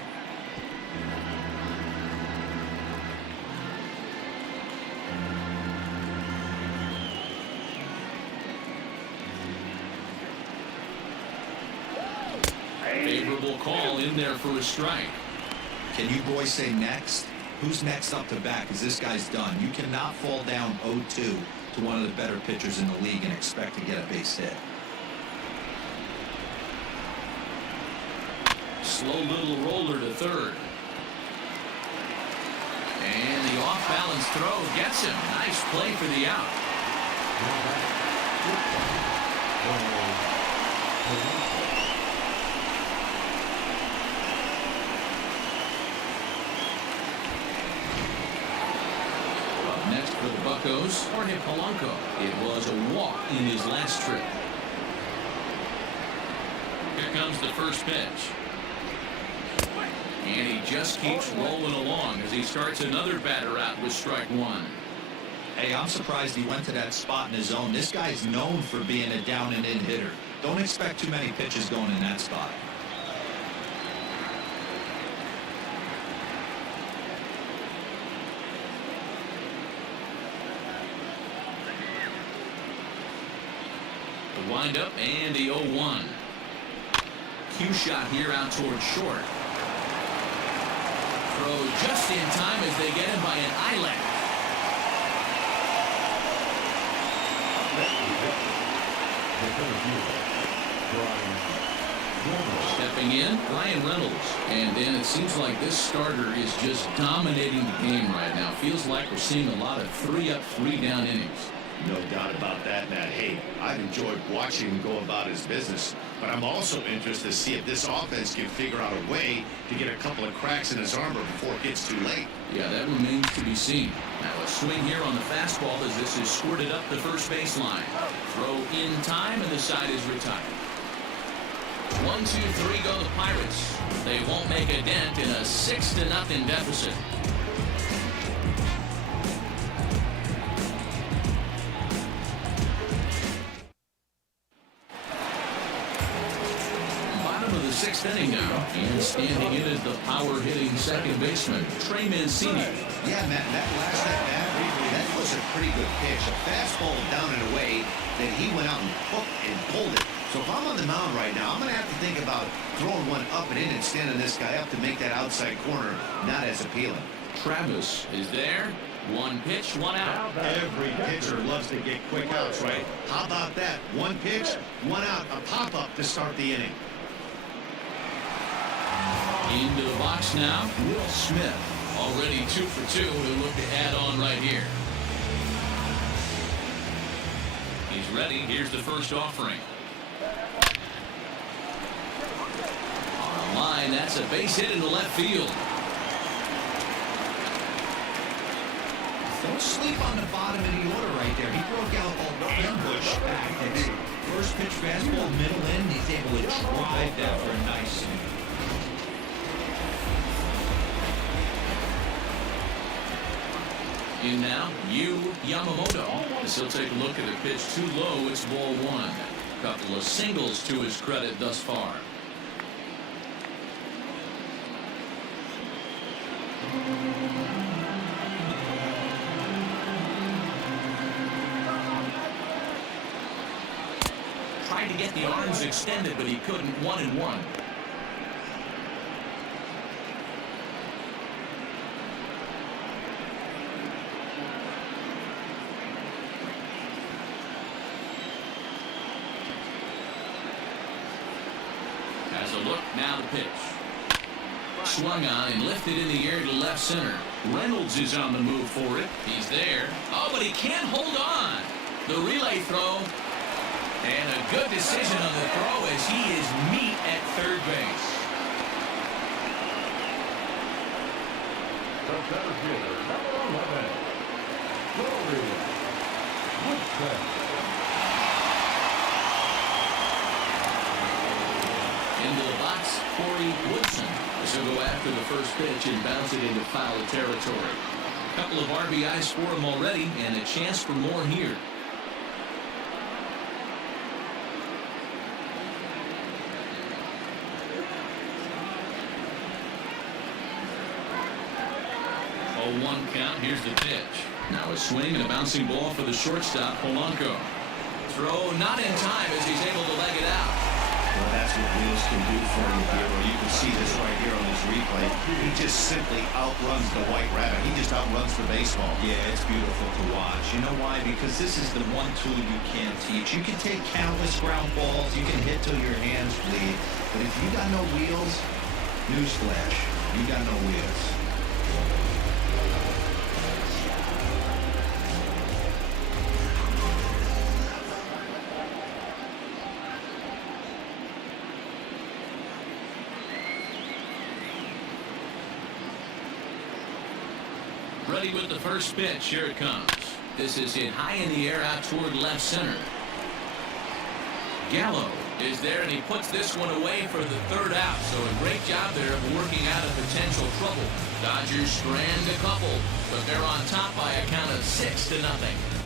call in there for a strike. Can you boys say next? Who's next up to bat? Because this guy's done. You cannot fall down 0-2 to one of the better pitchers in the league and expect to get a base hit. Slow little roller to third. And the off-balance throw gets him. Nice play for the out. Up next for the Buccos, Jorge Polanco. It was a walk in his last trip. Here comes the first pitch. And he just keeps rolling along as he starts another batter out with strike one. Hey, I'm surprised he went to that spot in his zone. This guy's known for being a down and in hitter. Don't expect too many pitches going in that spot. The windup and the 0-1. Cue shot here out towards short. Throw just in time as they get him by an eyelash. Stepping in, Ryan Reynolds. And then it seems like this starter is just dominating the game right now. Feels like we're seeing a lot of 3-up, 3-down innings. No doubt about that, Matt. Hey, I've enjoyed watching him go about his business, but I'm also interested to see if this offense can figure out a way to get a couple of cracks in his armor before it gets too late. Yeah, that remains to be seen. Now a swing here on the fastball as this is squirted up the first baseline. Throw in time and the side is retired. 1, 2, 3 go the Pirates. They won't make a dent in a 6-0 deficit. Sixth inning now, and standing in is the power-hitting second baseman, Trey Mancini. Yeah, Matt, that last at-bat, that was a pretty good pitch. A fastball down and away that he went out and hooked and pulled it. So if I'm on the mound right now, I'm going to have to think about throwing one up and in and standing this guy up to make that outside corner not as appealing. Travis is there. One pitch, one out. Every pitcher loves to get quick outs, right? How about that? One pitch, one out, a pop-up to start the inning. Into the box now, Will Smith. Already 2 for 2. He'll look to add on right here. He's ready. Here's the first offering. On the line, that's a base hit into left field. Don't sleep on the bottom of the order right there. He broke out ambush back. First pitch fastball, middle in. He's able to drive that for a nice swing. In now, Yamamoto. As he'll take a look at a pitch too low, it's ball one. Couple of singles to his credit thus far. Tried to get the arms extended, but he couldn't. 1-1. Look, now the pitch. Swung on and lifted in the air to left center. Reynolds is on the move for it. He's there. Oh, but he can't hold on. The relay throw. And a good decision on the throw as he is meat at third base. The center fielder, number 11, Corey Woodson. Into the box, Corey Woodson. This will go after the first pitch and bounce it into foul territory. A couple of RBIs for him already, and a chance for more here. Oh, 1 count. Here's the pitch. Now a swing and a bouncing ball for the shortstop, Polanco. Throw not in time as he's able to leg it out. Well, that's what Wheels can do for you here. You can see this right here on this replay. He just simply outruns the White Rabbit. He just outruns the baseball. Yeah, it's beautiful to watch. You know why? Because this is the one tool you can't teach. You can take countless ground balls. You can hit till your hands bleed. But if you got no wheels, newsflash, you got no wheels. Ready with the first pitch. Here it comes. This is hit high in the air out toward left center. Gallo is there, and he puts this one away for the third out. So a great job there of working out of potential trouble. Dodgers strand a couple, but they're on top by a count of 6-0.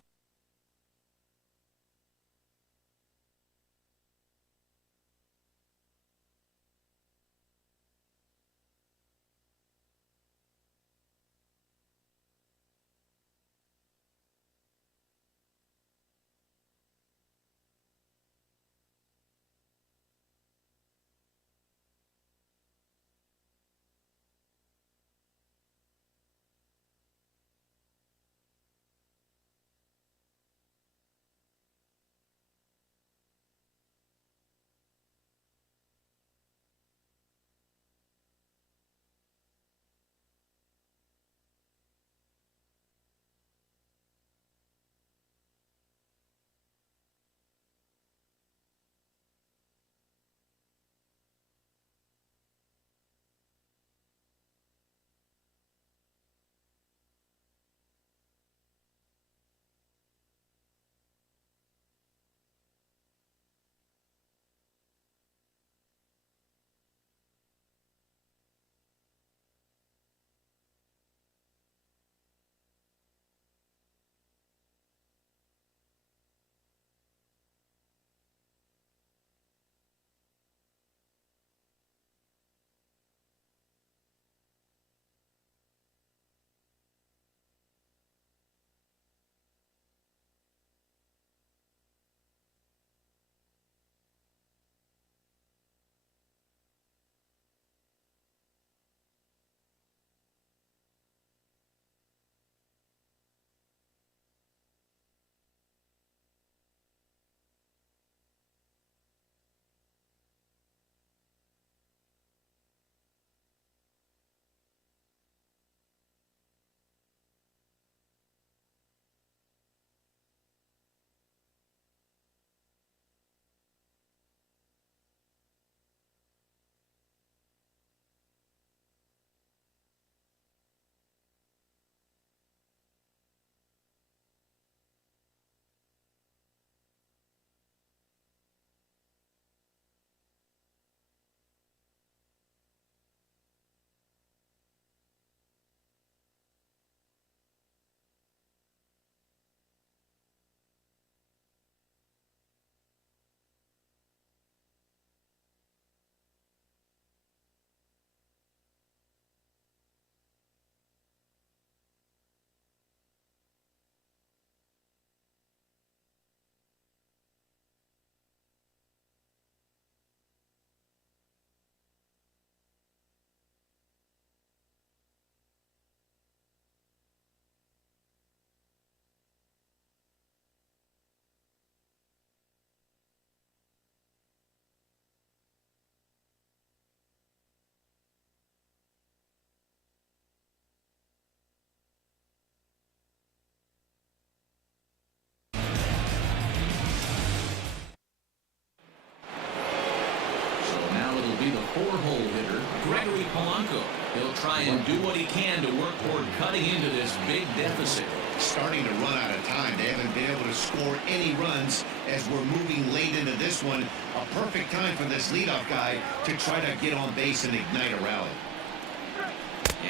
Four-hole hitter, Gregory Polanco. He'll try and do what he can to work toward cutting into this big deficit. Starting to run out of time. They haven't been able to score any runs as we're moving late into this one. A perfect time for this leadoff guy to try to get on base and ignite a rally.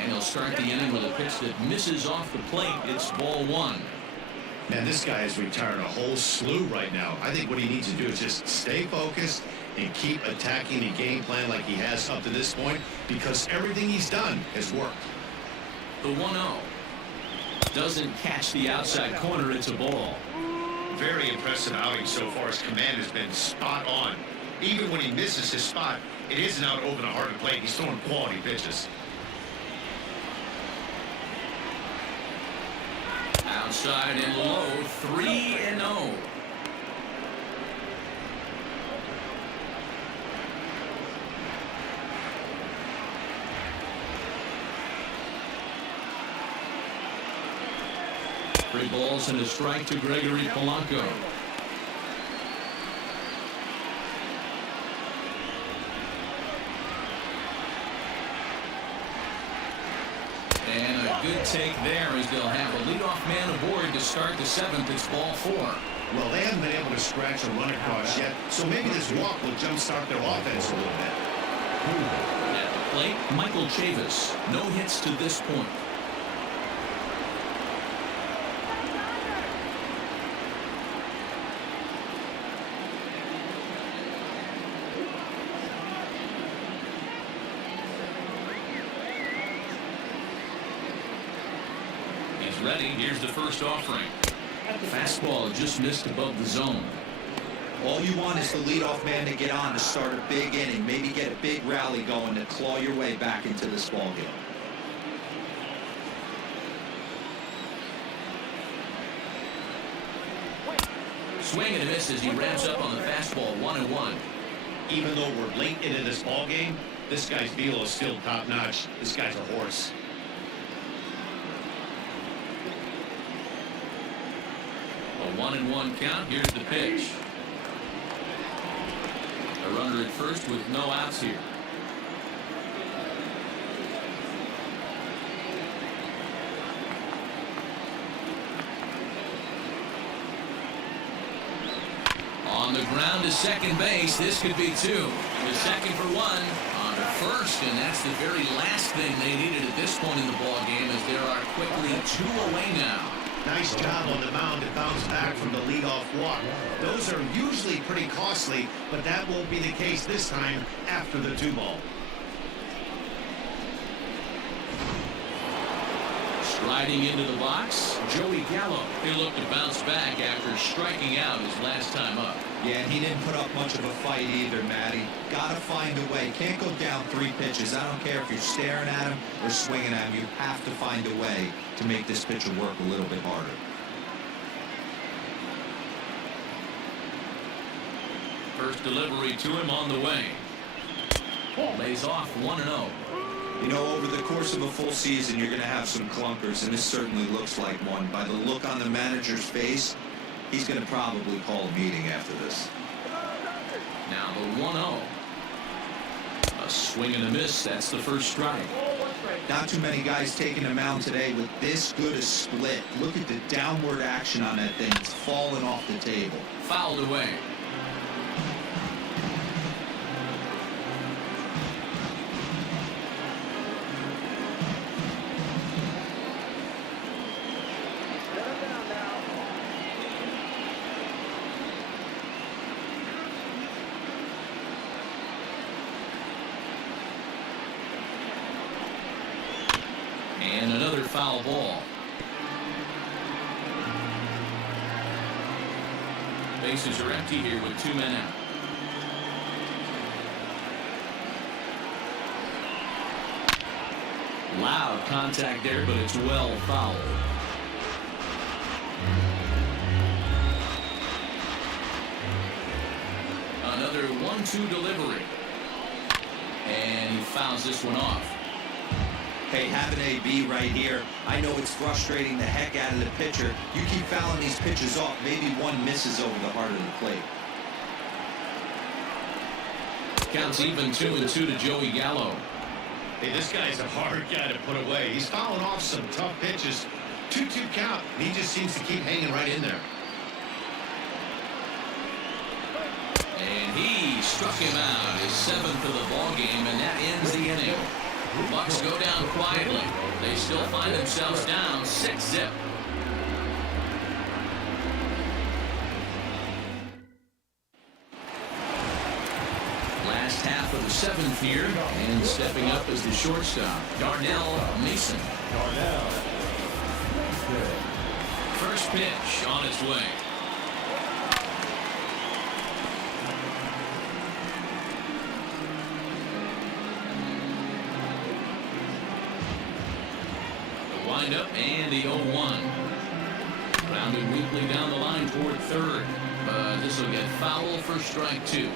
And he'll start the inning with a pitch that misses off the plate. It's ball one. Man, this guy has retired a whole slew right now. I think what he needs to do is just stay focused and keep attacking the game plan like he has up to this point, because everything he's done has worked. The 1-0 doesn't catch the outside corner. It's a ball. Very impressive outing so far. His command has been spot on. Even when he misses his spot, it isn't out over the heart of the plate. He's throwing quality pitches. Outside and low, 3-0. Three balls and a strike to Gregory Polanco. And a good take there as they'll have a leadoff man aboard to start the 7th. It's ball 4. Well, they haven't been able to scratch a run across yet, so maybe this walk will jumpstart their offense a little bit. At the plate, Michael Chavis. No hits to this point. Ready. Here's the first offering. Fastball just missed above the zone. All you want is the leadoff man to get on to start a big inning, maybe get a big rally going to claw your way back into this ball game. Swing and a miss as he ramps up on the fastball. 1-1. Even though we're late into this ball game, this guy's velo is still top notch. This guy's a horse. A 1-1 count. Here's the pitch. A runner at first with no outs here. On the ground to second base. This could be 2. The second for 1 on to first, and that's the very last thing they needed at this point in the ball game, as there are quickly 2 away now. Nice job on the mound to bounce back from the leadoff walk. Those are usually pretty costly, but that won't be the case this time after the 2-ball. Striding into the box, Joey Gallo. He'll look to bounce back after striking out his last time up. Yeah, and he didn't put up much of a fight either, Matty. Gotta find a way. Can't go down 3 pitches. I don't care if you're staring at him or swinging at him. You have to find a way to make this pitcher work a little bit harder. First delivery to him on the way. Lays off 1-0. You know, over the course of a full season, you're going to have some clunkers, and this certainly looks like one. By the look on the manager's face, he's going to probably call a meeting after this. Now the 1-0. A swing and a miss. That's the first strike. Not too many guys taking a mound today with this good a split. Look at the downward action on that thing. It's falling off the table. Fouled away. And another foul ball. Bases are empty here with 2 men out. Loud contact there, but it's well fouled. Another 1-2 delivery. And he fouls this one off. Hey, have an AB right here. I know it's frustrating the heck out of the pitcher. You keep fouling these pitches off. Maybe one misses over the heart of the plate. Counts even 2-2 to Joey Gallo. Hey, this guy's a hard guy to put away. He's fouling off some tough pitches. 2-2 count. He just seems to keep hanging right in there. And he struck him out, his 7th of the ball game, and that ends the inning. Bucks go down quietly. They still find themselves down 6-0. Last half of the 7th here, and stepping up as the shortstop, Darnell Mason. First pitch on its way. Wind up and the 0-1. Grounded weakly down the line toward third. This will get foul for strike 2.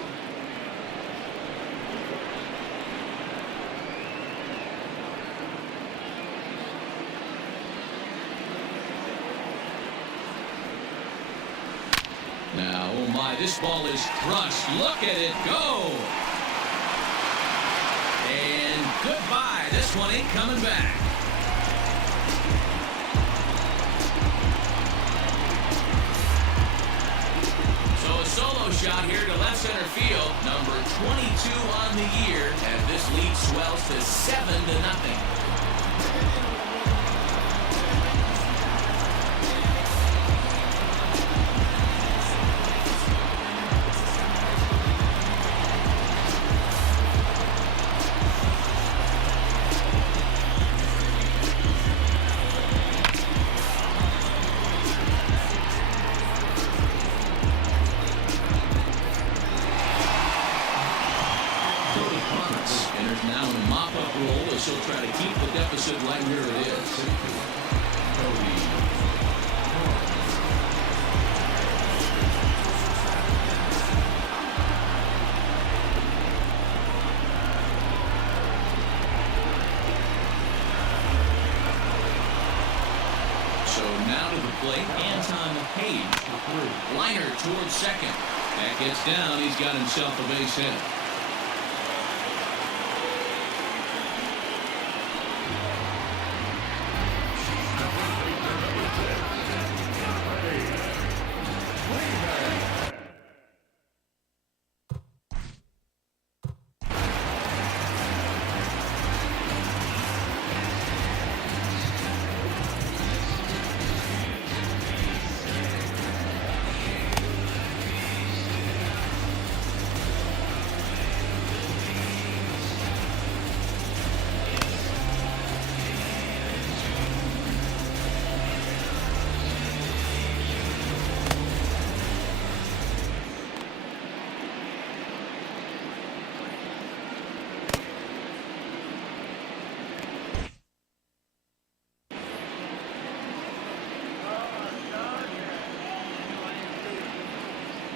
Now, oh my, this ball is crushed. Look at it go. And goodbye. This one ain't coming back. So a solo shot here to left center field. Number 22 on the year. And this lead swells to 7-0. He'll try to keep the deficit right where it is. So now to the plate, Anton Page. Liner towards second. That gets down. He's got himself a base hit.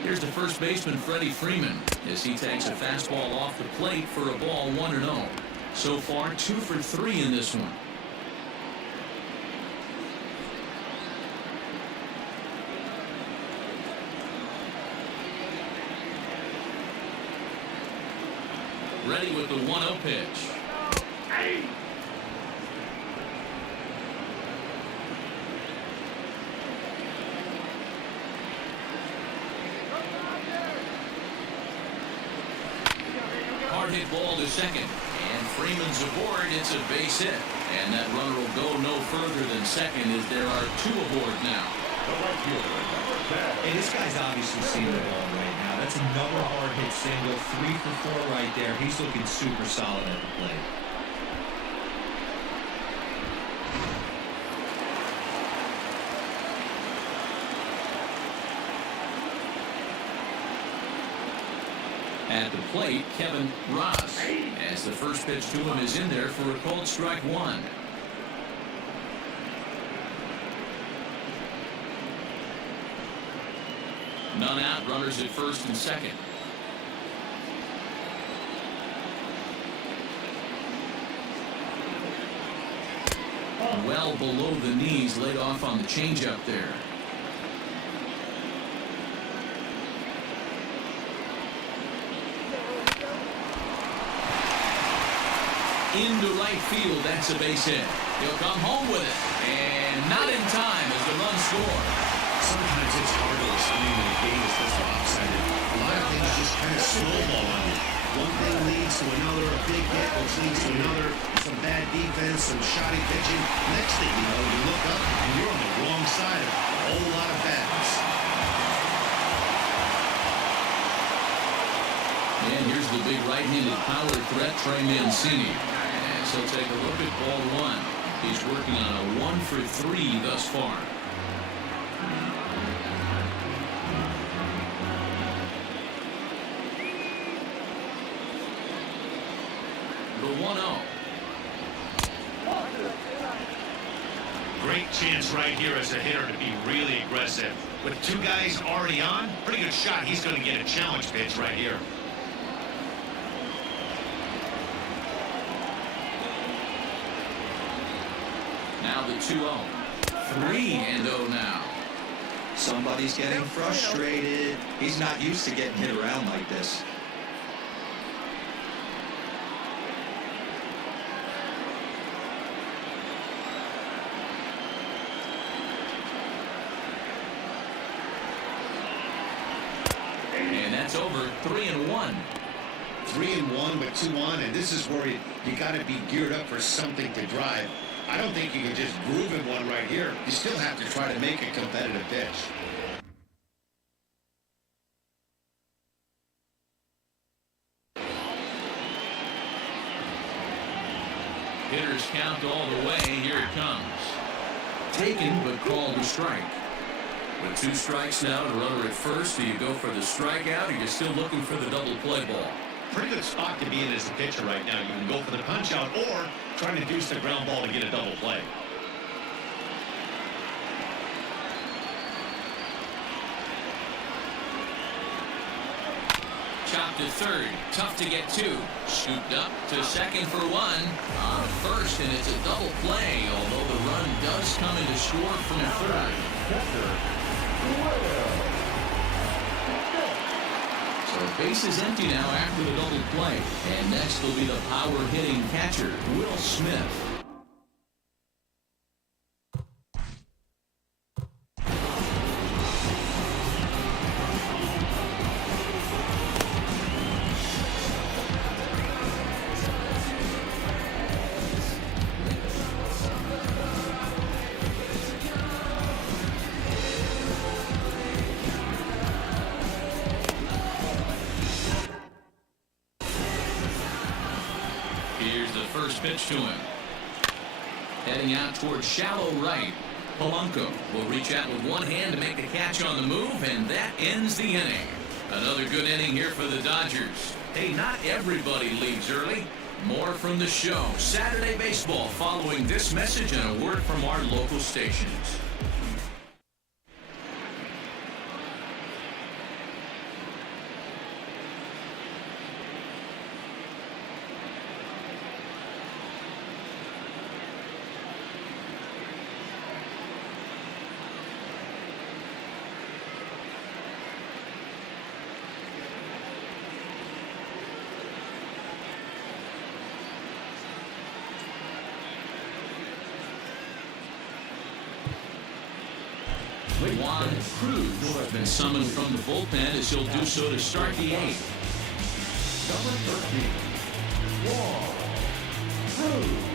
Here's the first baseman, Freddie Freeman, as he takes a fastball off the plate for a ball 1-0. So far, 2 for 3 in this one. Ready with the 1-0 pitch. Hard hit ball to second, and Freeman's aboard. It's a base hit, and that runner will go no further than second as there are 2 aboard now. Hey, this guy's obviously seeing the ball right now. That's another hard hit single, 3 for 4 right there. He's looking super solid at the plate. At the plate, Kevin Ross, as the first pitch to him is in there for a called strike 1. None out, runners at first and second. Well below the knees, laid off on the changeup there. Into right field, that's a base hit. He'll come home with it, and not in time as the run scored. Sometimes it's hard to explain when a game is this lopsided. A lot of things just kind of snowball on you. One thing leads to another, a big hit, which leads to another, some bad defense, some shoddy pitching. Next thing you know, you look up and you're on the wrong side of a whole lot of badness. And here's the big right-handed power threat, Trey Mancini. And so take a look at ball 1. He's working on a 1 for 3 thus far. The 1-0. Great chance right here as a hitter to be really aggressive. With two guys already on, pretty good shot. He's going to get a challenge pitch right here. Now the 2-0. 3-0 now. Somebody's getting frustrated. He's not used to getting hit around like this. And that's over. 3-1. 3-1 with 2 on, and this is where you got to be geared up for something to drive. I don't think you can just groove in one right here. You still have to try to make a competitive pitch. Hitters count all the way. Here it comes. Taken, but called a strike. With 2 strikes now, the runner at first. Do you go for the strikeout, or you're still looking for the double play ball? Pretty good spot to be in as a pitcher right now. You can go for the punch out or try to deuce the ground ball to get a double play. Chopped to third. Tough to get 2. Scooped up to second for 1. On first, and it's a double play, although the run does come into score from third. So base is empty now after the double play. And next will be the power-hitting catcher, Will Smith. Here's the first pitch to him. Heading out towards shallow right. Polanco will reach out with one hand to make the catch on the move, and that ends the inning. Another good inning here for the Dodgers. Hey, not everybody leaves early. More from the show. Saturday Baseball following this message and a word from our local stations. Juan Cruz has been summoned from the bullpen as he'll do so to start the 8th. Number 13, Juan Cruz.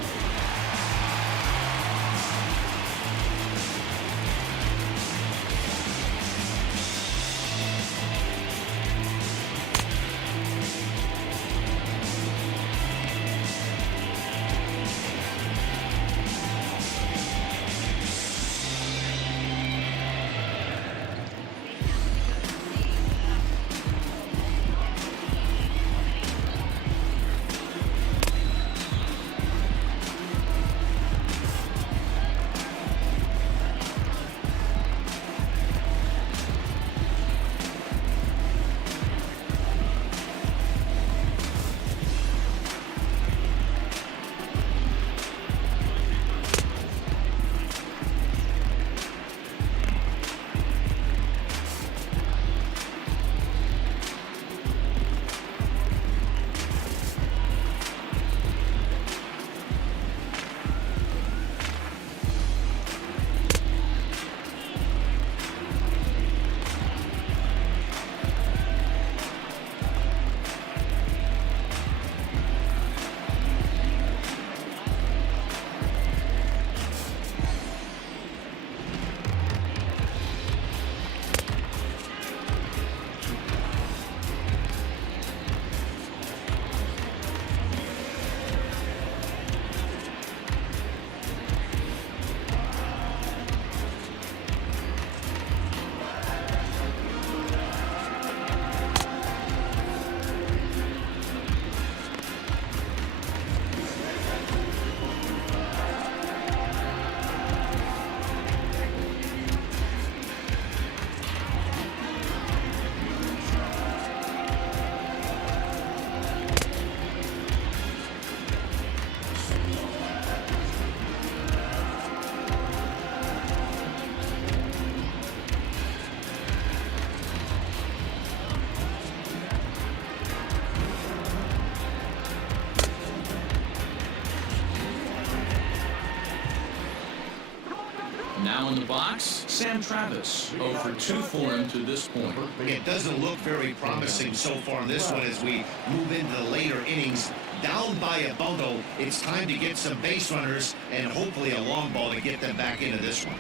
Now in the box, Sam Travis. 0 for 2 for him to this point. It doesn't look very promising so far in this one as we move into the later innings. Down by a bundle, it's time to get some base runners and hopefully a long ball to get them back into this one.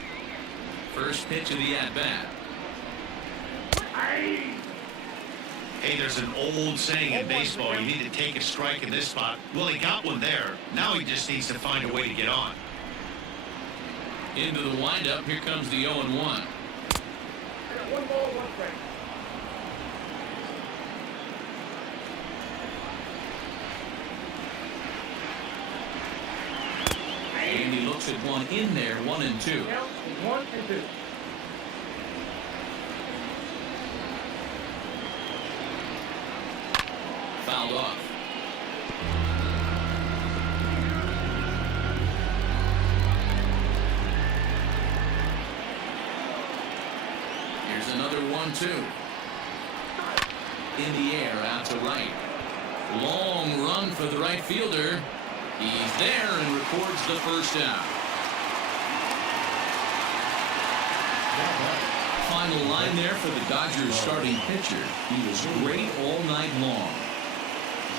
First pitch of the at-bat. Hey, there's an old saying in baseball, you need to take a strike in this spot. Well, he got one there. Now he just needs to find a way to get on. Into the windup, here comes the 0-1. 1 ball, 1 strike. And he looks at one in there, 1 and 2. Count 1 and 2. Fouled off. Here's another 1-2. In the air, out to right. Long run for the right fielder. He's there and records the first out. Final line there for the Dodgers starting pitcher. He was great all night long.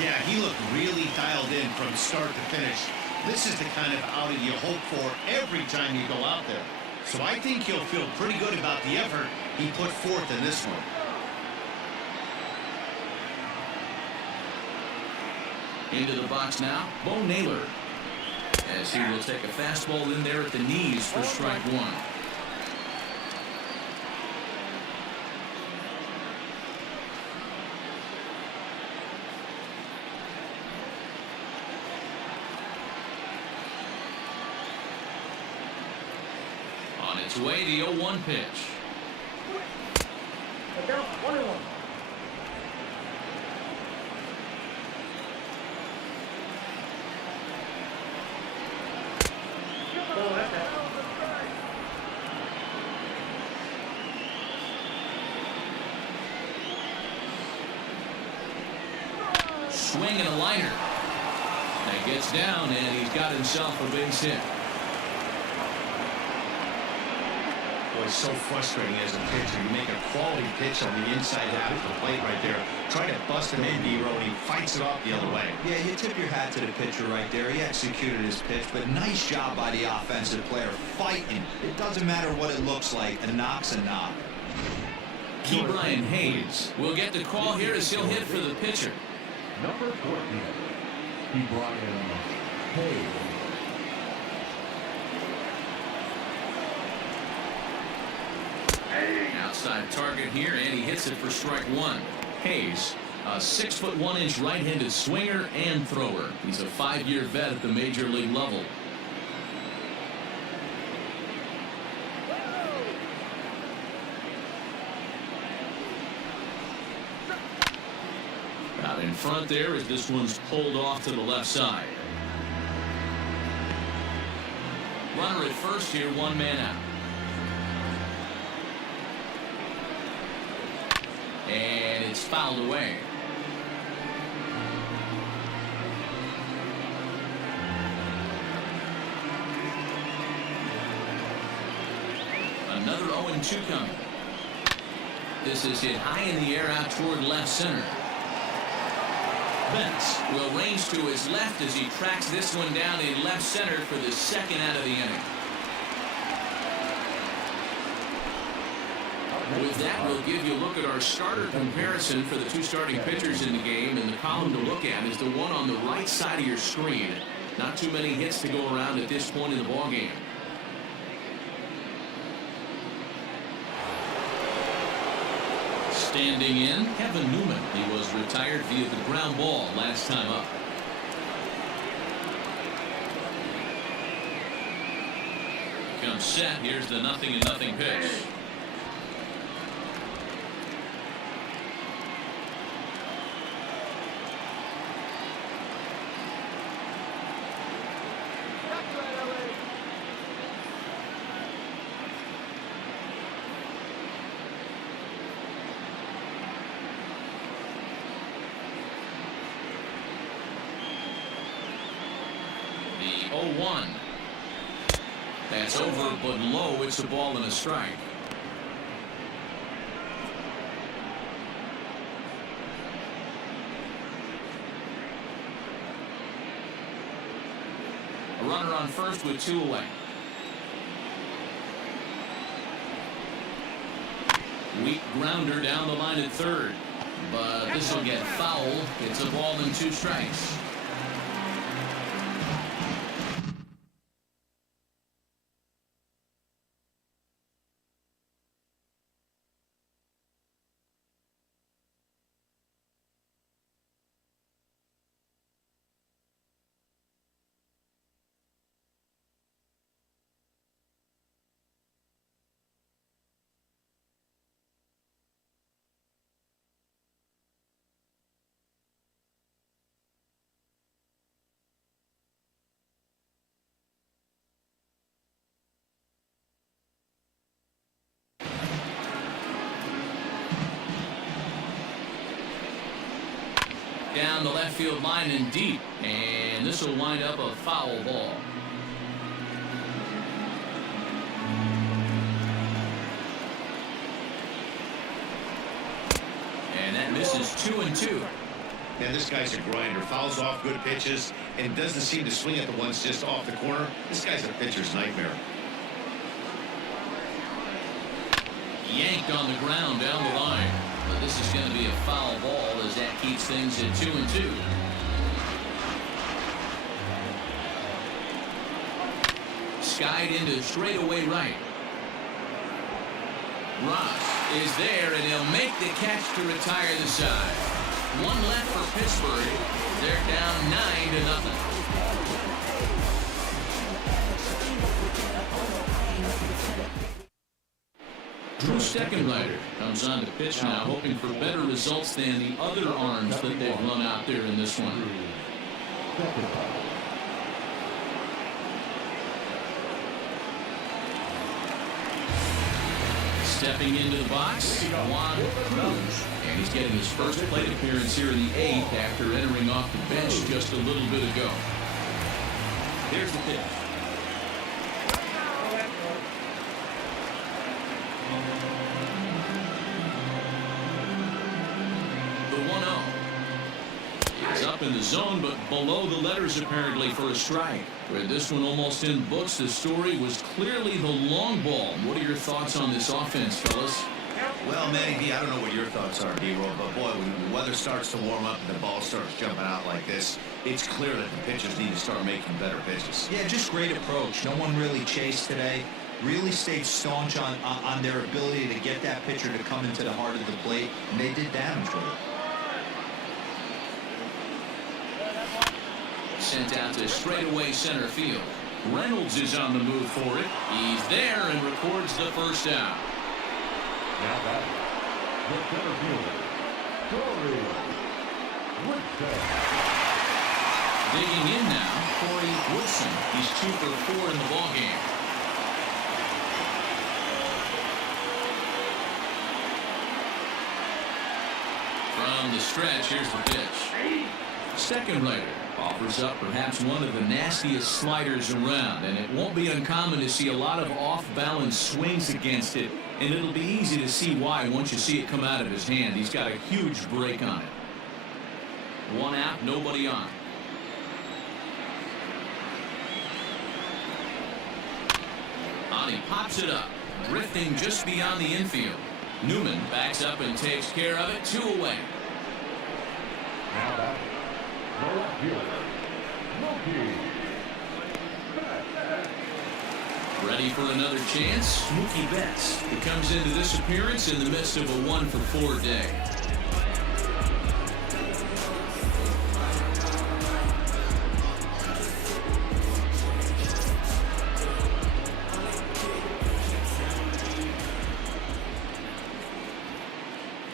Yeah, he looked really dialed in from start to finish. This is the kind of outing you hope for every time you go out there. So I think he'll feel pretty good about the effort he put forth in this one. Into the box now, Bo Naylor. As he will take a fastball in there at the knees for strike 1. On its way, the 0-1 pitch. Count 1 and 1. Oh, that's it. Swing and a liner. That gets down, and he's got himself a base hit. Boy, it's so frustrating as a pitcher. You make a quality pitch on the inside half of the plate right there. Try to bust him in, D-Row, and he fights it off the other way. Yeah, you tip your hat to the pitcher right there. He executed his pitch, but nice job by the offensive player fighting. It doesn't matter what it looks like. A knock's a knock. Ke'Bryan Hayes will get the call here as he'll hit for the pitcher. Number 14, Ke'Bryan Hayes. Outside target here, and he hits it for strike 1. Hayes, a 6'1" right-handed swinger and thrower. He's a 5-year vet at the major league level. Out in front there as this one's pulled off to the left side. Runner at first here, 1 man out. And it's fouled away. Another 0-2 coming. This is hit high in the air out toward left center. Betts will range to his left as he tracks this one down in left center for the second out of the inning. With that, we'll give you a look at our starter comparison for the 2 starting pitchers in the game, and the column to look at is the one on the right side of your screen. Not too many hits to go around at this point in the ballgame. Standing in, Kevin Newman. He was retired via the ground ball last time up. Comes set. Here's the 0-0 pitch. That's over, but low. It's a ball and a strike. A runner on first with 2 away. Weak grounder down the line at third. But this will get fouled. It's a ball and 2 strikes. Down the left field line and deep, and this will wind up a foul ball. And that misses 2-2. Man, this guy's a grinder. Fouls off good pitches and doesn't seem to swing at the ones just off the corner. This guy's a pitcher's nightmare. Yanked on the ground down the line. But this is going to be a foul ball as that keeps things at 2-2. Skied into straightaway right. Ross is there, and he'll make the catch to retire the side. 1 left for Pittsburg. They're down 9-0. Drew Steckenrider comes on to pitch now, hoping for better results than the other arms that they've run out there in this one. Stepping into the box, Juan Cruz. And he's getting his first plate appearance here in the 8th after entering off the bench just a little bit ago. Here's the pitch. Up in the zone, but below the letters apparently for a strike. With this one almost in books, the story was clearly the long ball. What are your thoughts on this offense, fellas? Well, Manny, I don't know what your thoughts are, D-Roll, but boy, when the weather starts to warm up and the ball starts jumping out like this, it's clear that the pitchers need to start making better pitches. Yeah, just great approach. No one really chased today. Really stayed staunch on their ability to get that pitcher to come into the heart of the plate, and they did damage with it. Sent out to straightaway center field. Reynolds is on the move for it. He's there and records the first out. Now back, the center fielder, Corey Woodson. Digging in now, Corey Woodson. He's 2 for 4 in the ballgame. From the stretch, here's the pitch. Steckenrider offers up perhaps one of the nastiest sliders around, and it won't be uncommon to see a lot of off-balance swings against it, and it'll be easy to see why once you see it come out of his hand. He's got a huge break on it. 1 out, nobody on. He pops it up, drifting just beyond the infield. Newman backs up and takes care of it. 2 away. Now back, the left fielder, Mookie Betts. Ready for another chance? Mookie Betts, who comes into this appearance in the midst of a 1 for 4 day.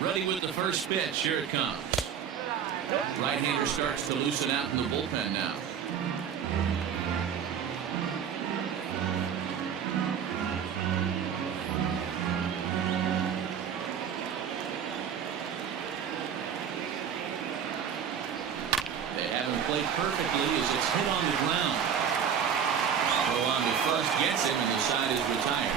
Ready with the first pitch. Here it comes. Right-hander starts to loosen out in the bullpen now. They haven't played perfectly as it's hit on the ground. Throw on the first gets him, and the side is retired.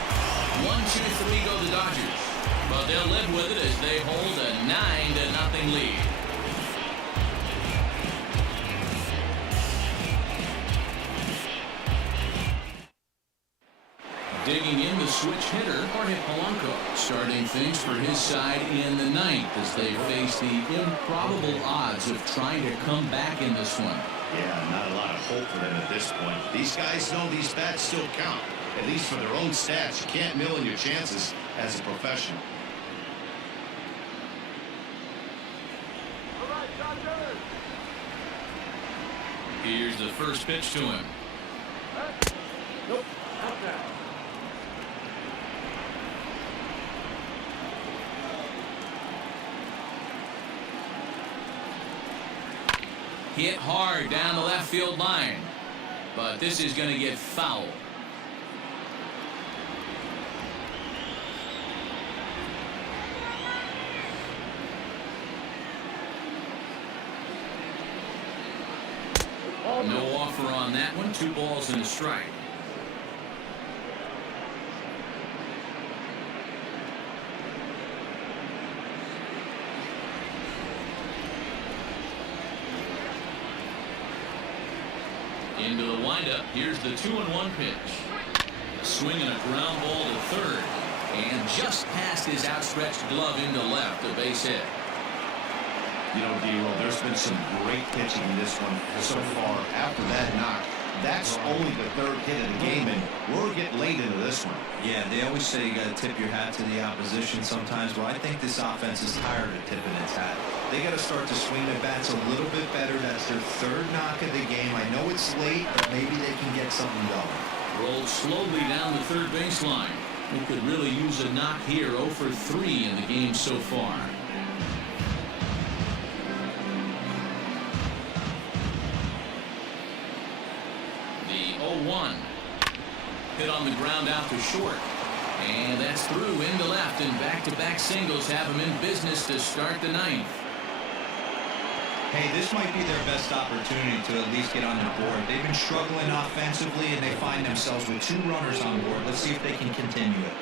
1-2-3 go the Dodgers. But they'll live with it as they hold a 9-0 lead. Digging in the switch hitter, Jorge Polanco, starting things for his side in the ninth as they face the improbable odds of trying to come back in this one. Yeah, not a lot of hope for them at this point. These guys know these bats still count, at least for their own stats. You can't mill in your chances as a professional. Here's the first pitch to him. Nope, not that. Hit hard down the left field line. But this is going to get foul. No offer on that one. 2 balls and a strike. Into the windup. Here's the 2-1 pitch. Swinging a ground ball to third. And just past his outstretched glove into left. A base hit. You know, D-Roll, there's been some great pitching in this one so far. After that knock, that's only the 3rd hit of the game, and we're getting late into this one. Yeah, they always say you got to tip your hat to the opposition sometimes. Well, I think this offense is tired of tipping its hat. They got to start to swing their bats a little bit better. That's their 3rd knock of the game. I know it's late, but maybe they can get something going. Rolled slowly down the third baseline. He could really use a knock here. 0 for 3 in the game so far. The 0-1. Hit on the ground out to short. And that's through into left, and back-to-back singles have him in business to start the 9th. Hey, this might be their best opportunity to at least get on the board. They've been struggling offensively, and they find themselves with 2 runners on board. Let's see if they can continue it.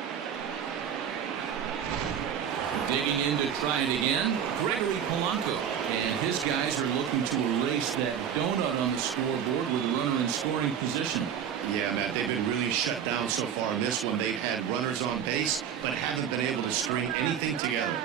Digging in to try it again, Gregory Polanco. And his guys are looking to erase that donut on the scoreboard with a runner in scoring position. Yeah, Matt, they've been really shut down so far in this one. They've had runners on base, but haven't been able to string anything together.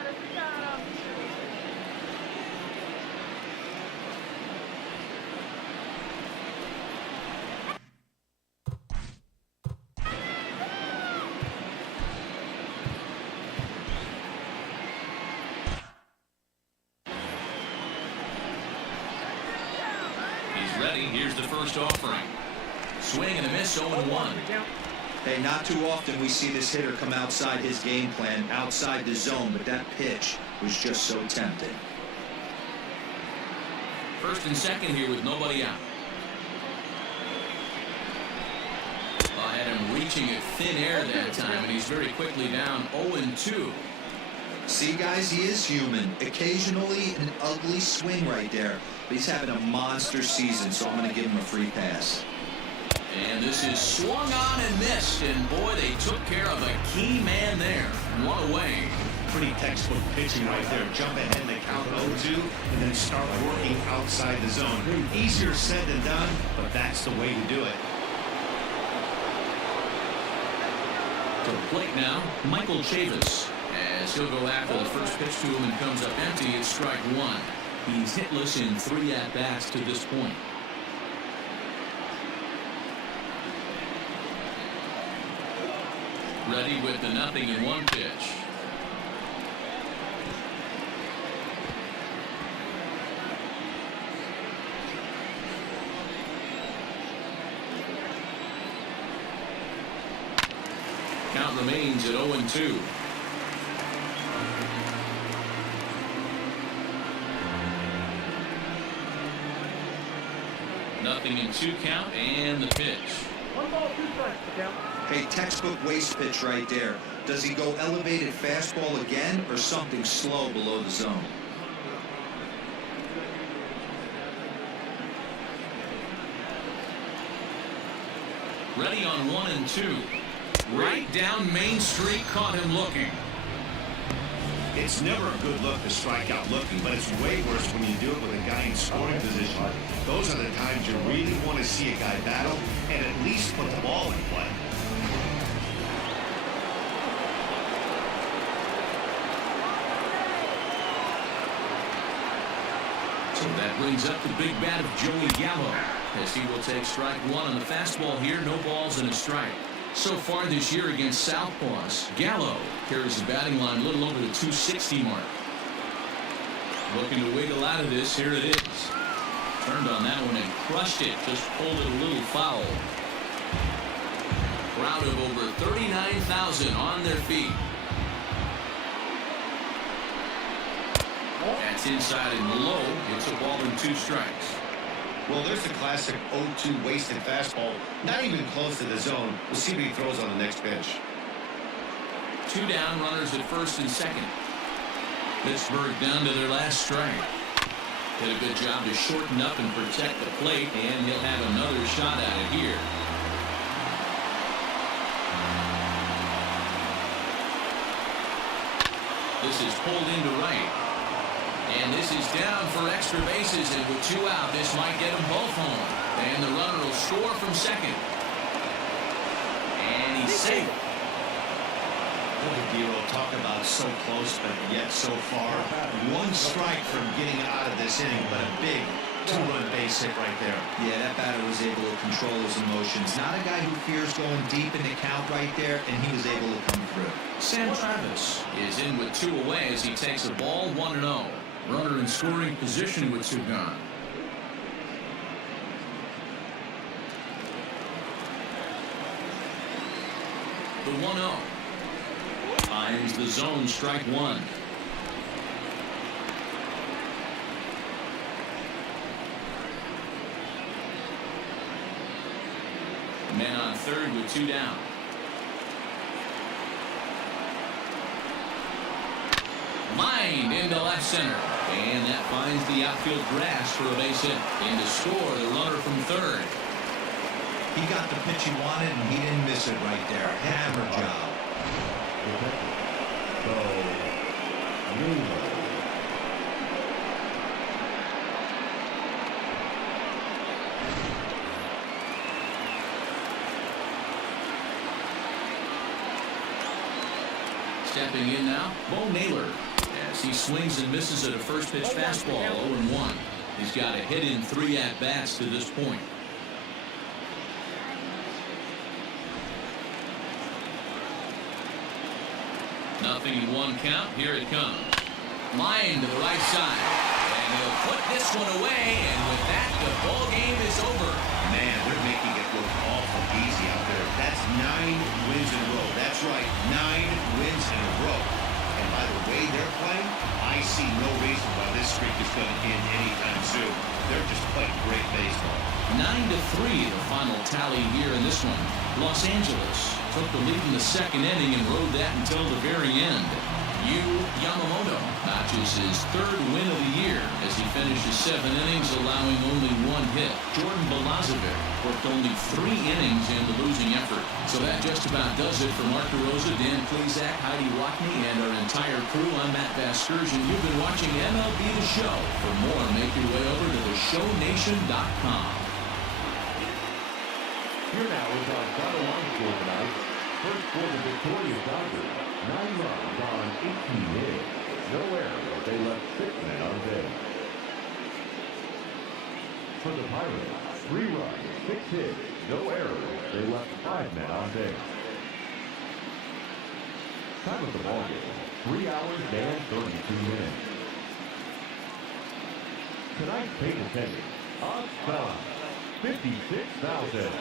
Ready. Here's the first offering. Swing and a miss. 0-1. Hey, not too often we see this hitter come outside his game plan, outside the zone, but that pitch was just so tempting. First and second here with nobody out. I had him reaching at thin air that time, and he's very quickly down 0-2. See, guys, he is human. Occasionally an ugly swing right there. But he's having a monster season, so I'm going to give him a free pass. And this is swung on and missed. And, boy, they took care of a key man there. One away. Pretty textbook pitching right there. Jump ahead in the count 0-2 and then start working outside the zone. Easier said than done, but that's the way to do it. To the plate now, Michael Chavis. As he'll go after the first pitch to him and comes up empty, it's strike 1. He's hitless in 3 at-bats to this point. Ready with the 0-1 pitch. Count remains at 0-2. Nothing in 2 count, and the pitch. 1 ball, 2 strikes, the count. Hey, textbook waste pitch right there. Does he go elevated fastball again or something slow below the zone? Ready on 1 and 2. Right down Main Street, caught him looking. It's never a good look to strike out looking, but it's way worse when you do it with a guy in scoring position. Those are the times you really want to see a guy battle and at least put the ball in play. So that brings up the big bat of Joey Gallo, as he will take strike one on the fastball here. No balls and a strike. So far this year against Southpaws, Gallo carries the batting line a little over the 260 mark. Looking to wiggle out of this. Here it is. Turned on that one and crushed it. Just pulled it a little foul. Crowd of over 39,000 on their feet. That's inside and low. It's a ball and 2 strikes. Well, there's the classic 0-2 wasted fastball. Not even close to the zone. We'll see what he throws on the next pitch. 2 down, runners at first and second. Pittsburgh down to their last strike. Did a good job to shorten up and protect the plate, and he'll have another shot at it here. This is pulled into right. And this is down for extra bases, and with 2 out, this might get them both home. And the runner will score from second. And he's safe. Look at Dero, talk about so close, but yet so far. 1 strike from getting out of this inning, but a big 2-run base hit right there. Yeah, that batter was able to control his emotions. Not a guy who fears going deep in the count right there, and he was able to come through. Sam Travis is in with 2 away as he takes a ball 1-0. Runner in scoring position with 2 gone. The 1-0. Finds the zone, strike 1. Men on third with 2 down. Lined into left center. And that finds the outfield grass for a base hit. And to score, the runner from third. He got the pitch he wanted, and he didn't miss it right there. Hammer job. Stepping in now, Bo Naylor. As he swings and misses at a first pitch fastball, 0-1. He's got a hit in 3 at-bats to this point. Nothing in 1 count. Here it comes. Line to the right side. And he'll put this one away. And with that, the ball game is over. Man, they're making it look awful easy out there. That's 9 wins in a row. That's right, 9 wins in a row. And by the way they're playing, I see no reason why this streak is going to end anytime soon. They're just playing great baseball. 9-3 the final tally here in this one. Los Angeles took the lead in the 2nd inning and rode that until the very end. Yu Yamamoto notches his 3rd win of the year as he finishes 7 innings, allowing only 1 hit. Jordan Balazovic worked only 3 innings in the losing effort. So that just about does it for Mark DeRosa, Dan Plezak, Heidi Rockney, and our entire crew. I'm Matt Vasgersian. You've been watching MLB The Show. For more, make your way over to theshownation.com. Here now is our final line score tonight. First for the victorious Dodgers, 9 runs on 18 hits. No error, but they left 6 men on base. For the Pirates, 3 runs, 6 hits. No error, they left 5 men on base. Time of the ballgame, 3 hours and 32 minutes. Tonight's paid attendance, on side, 56,000.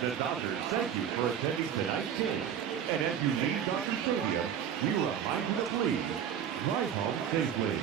The Dodgers thank you for attending tonight's game. And as you leave Dodger Stadium, we remind you to please drive home safely.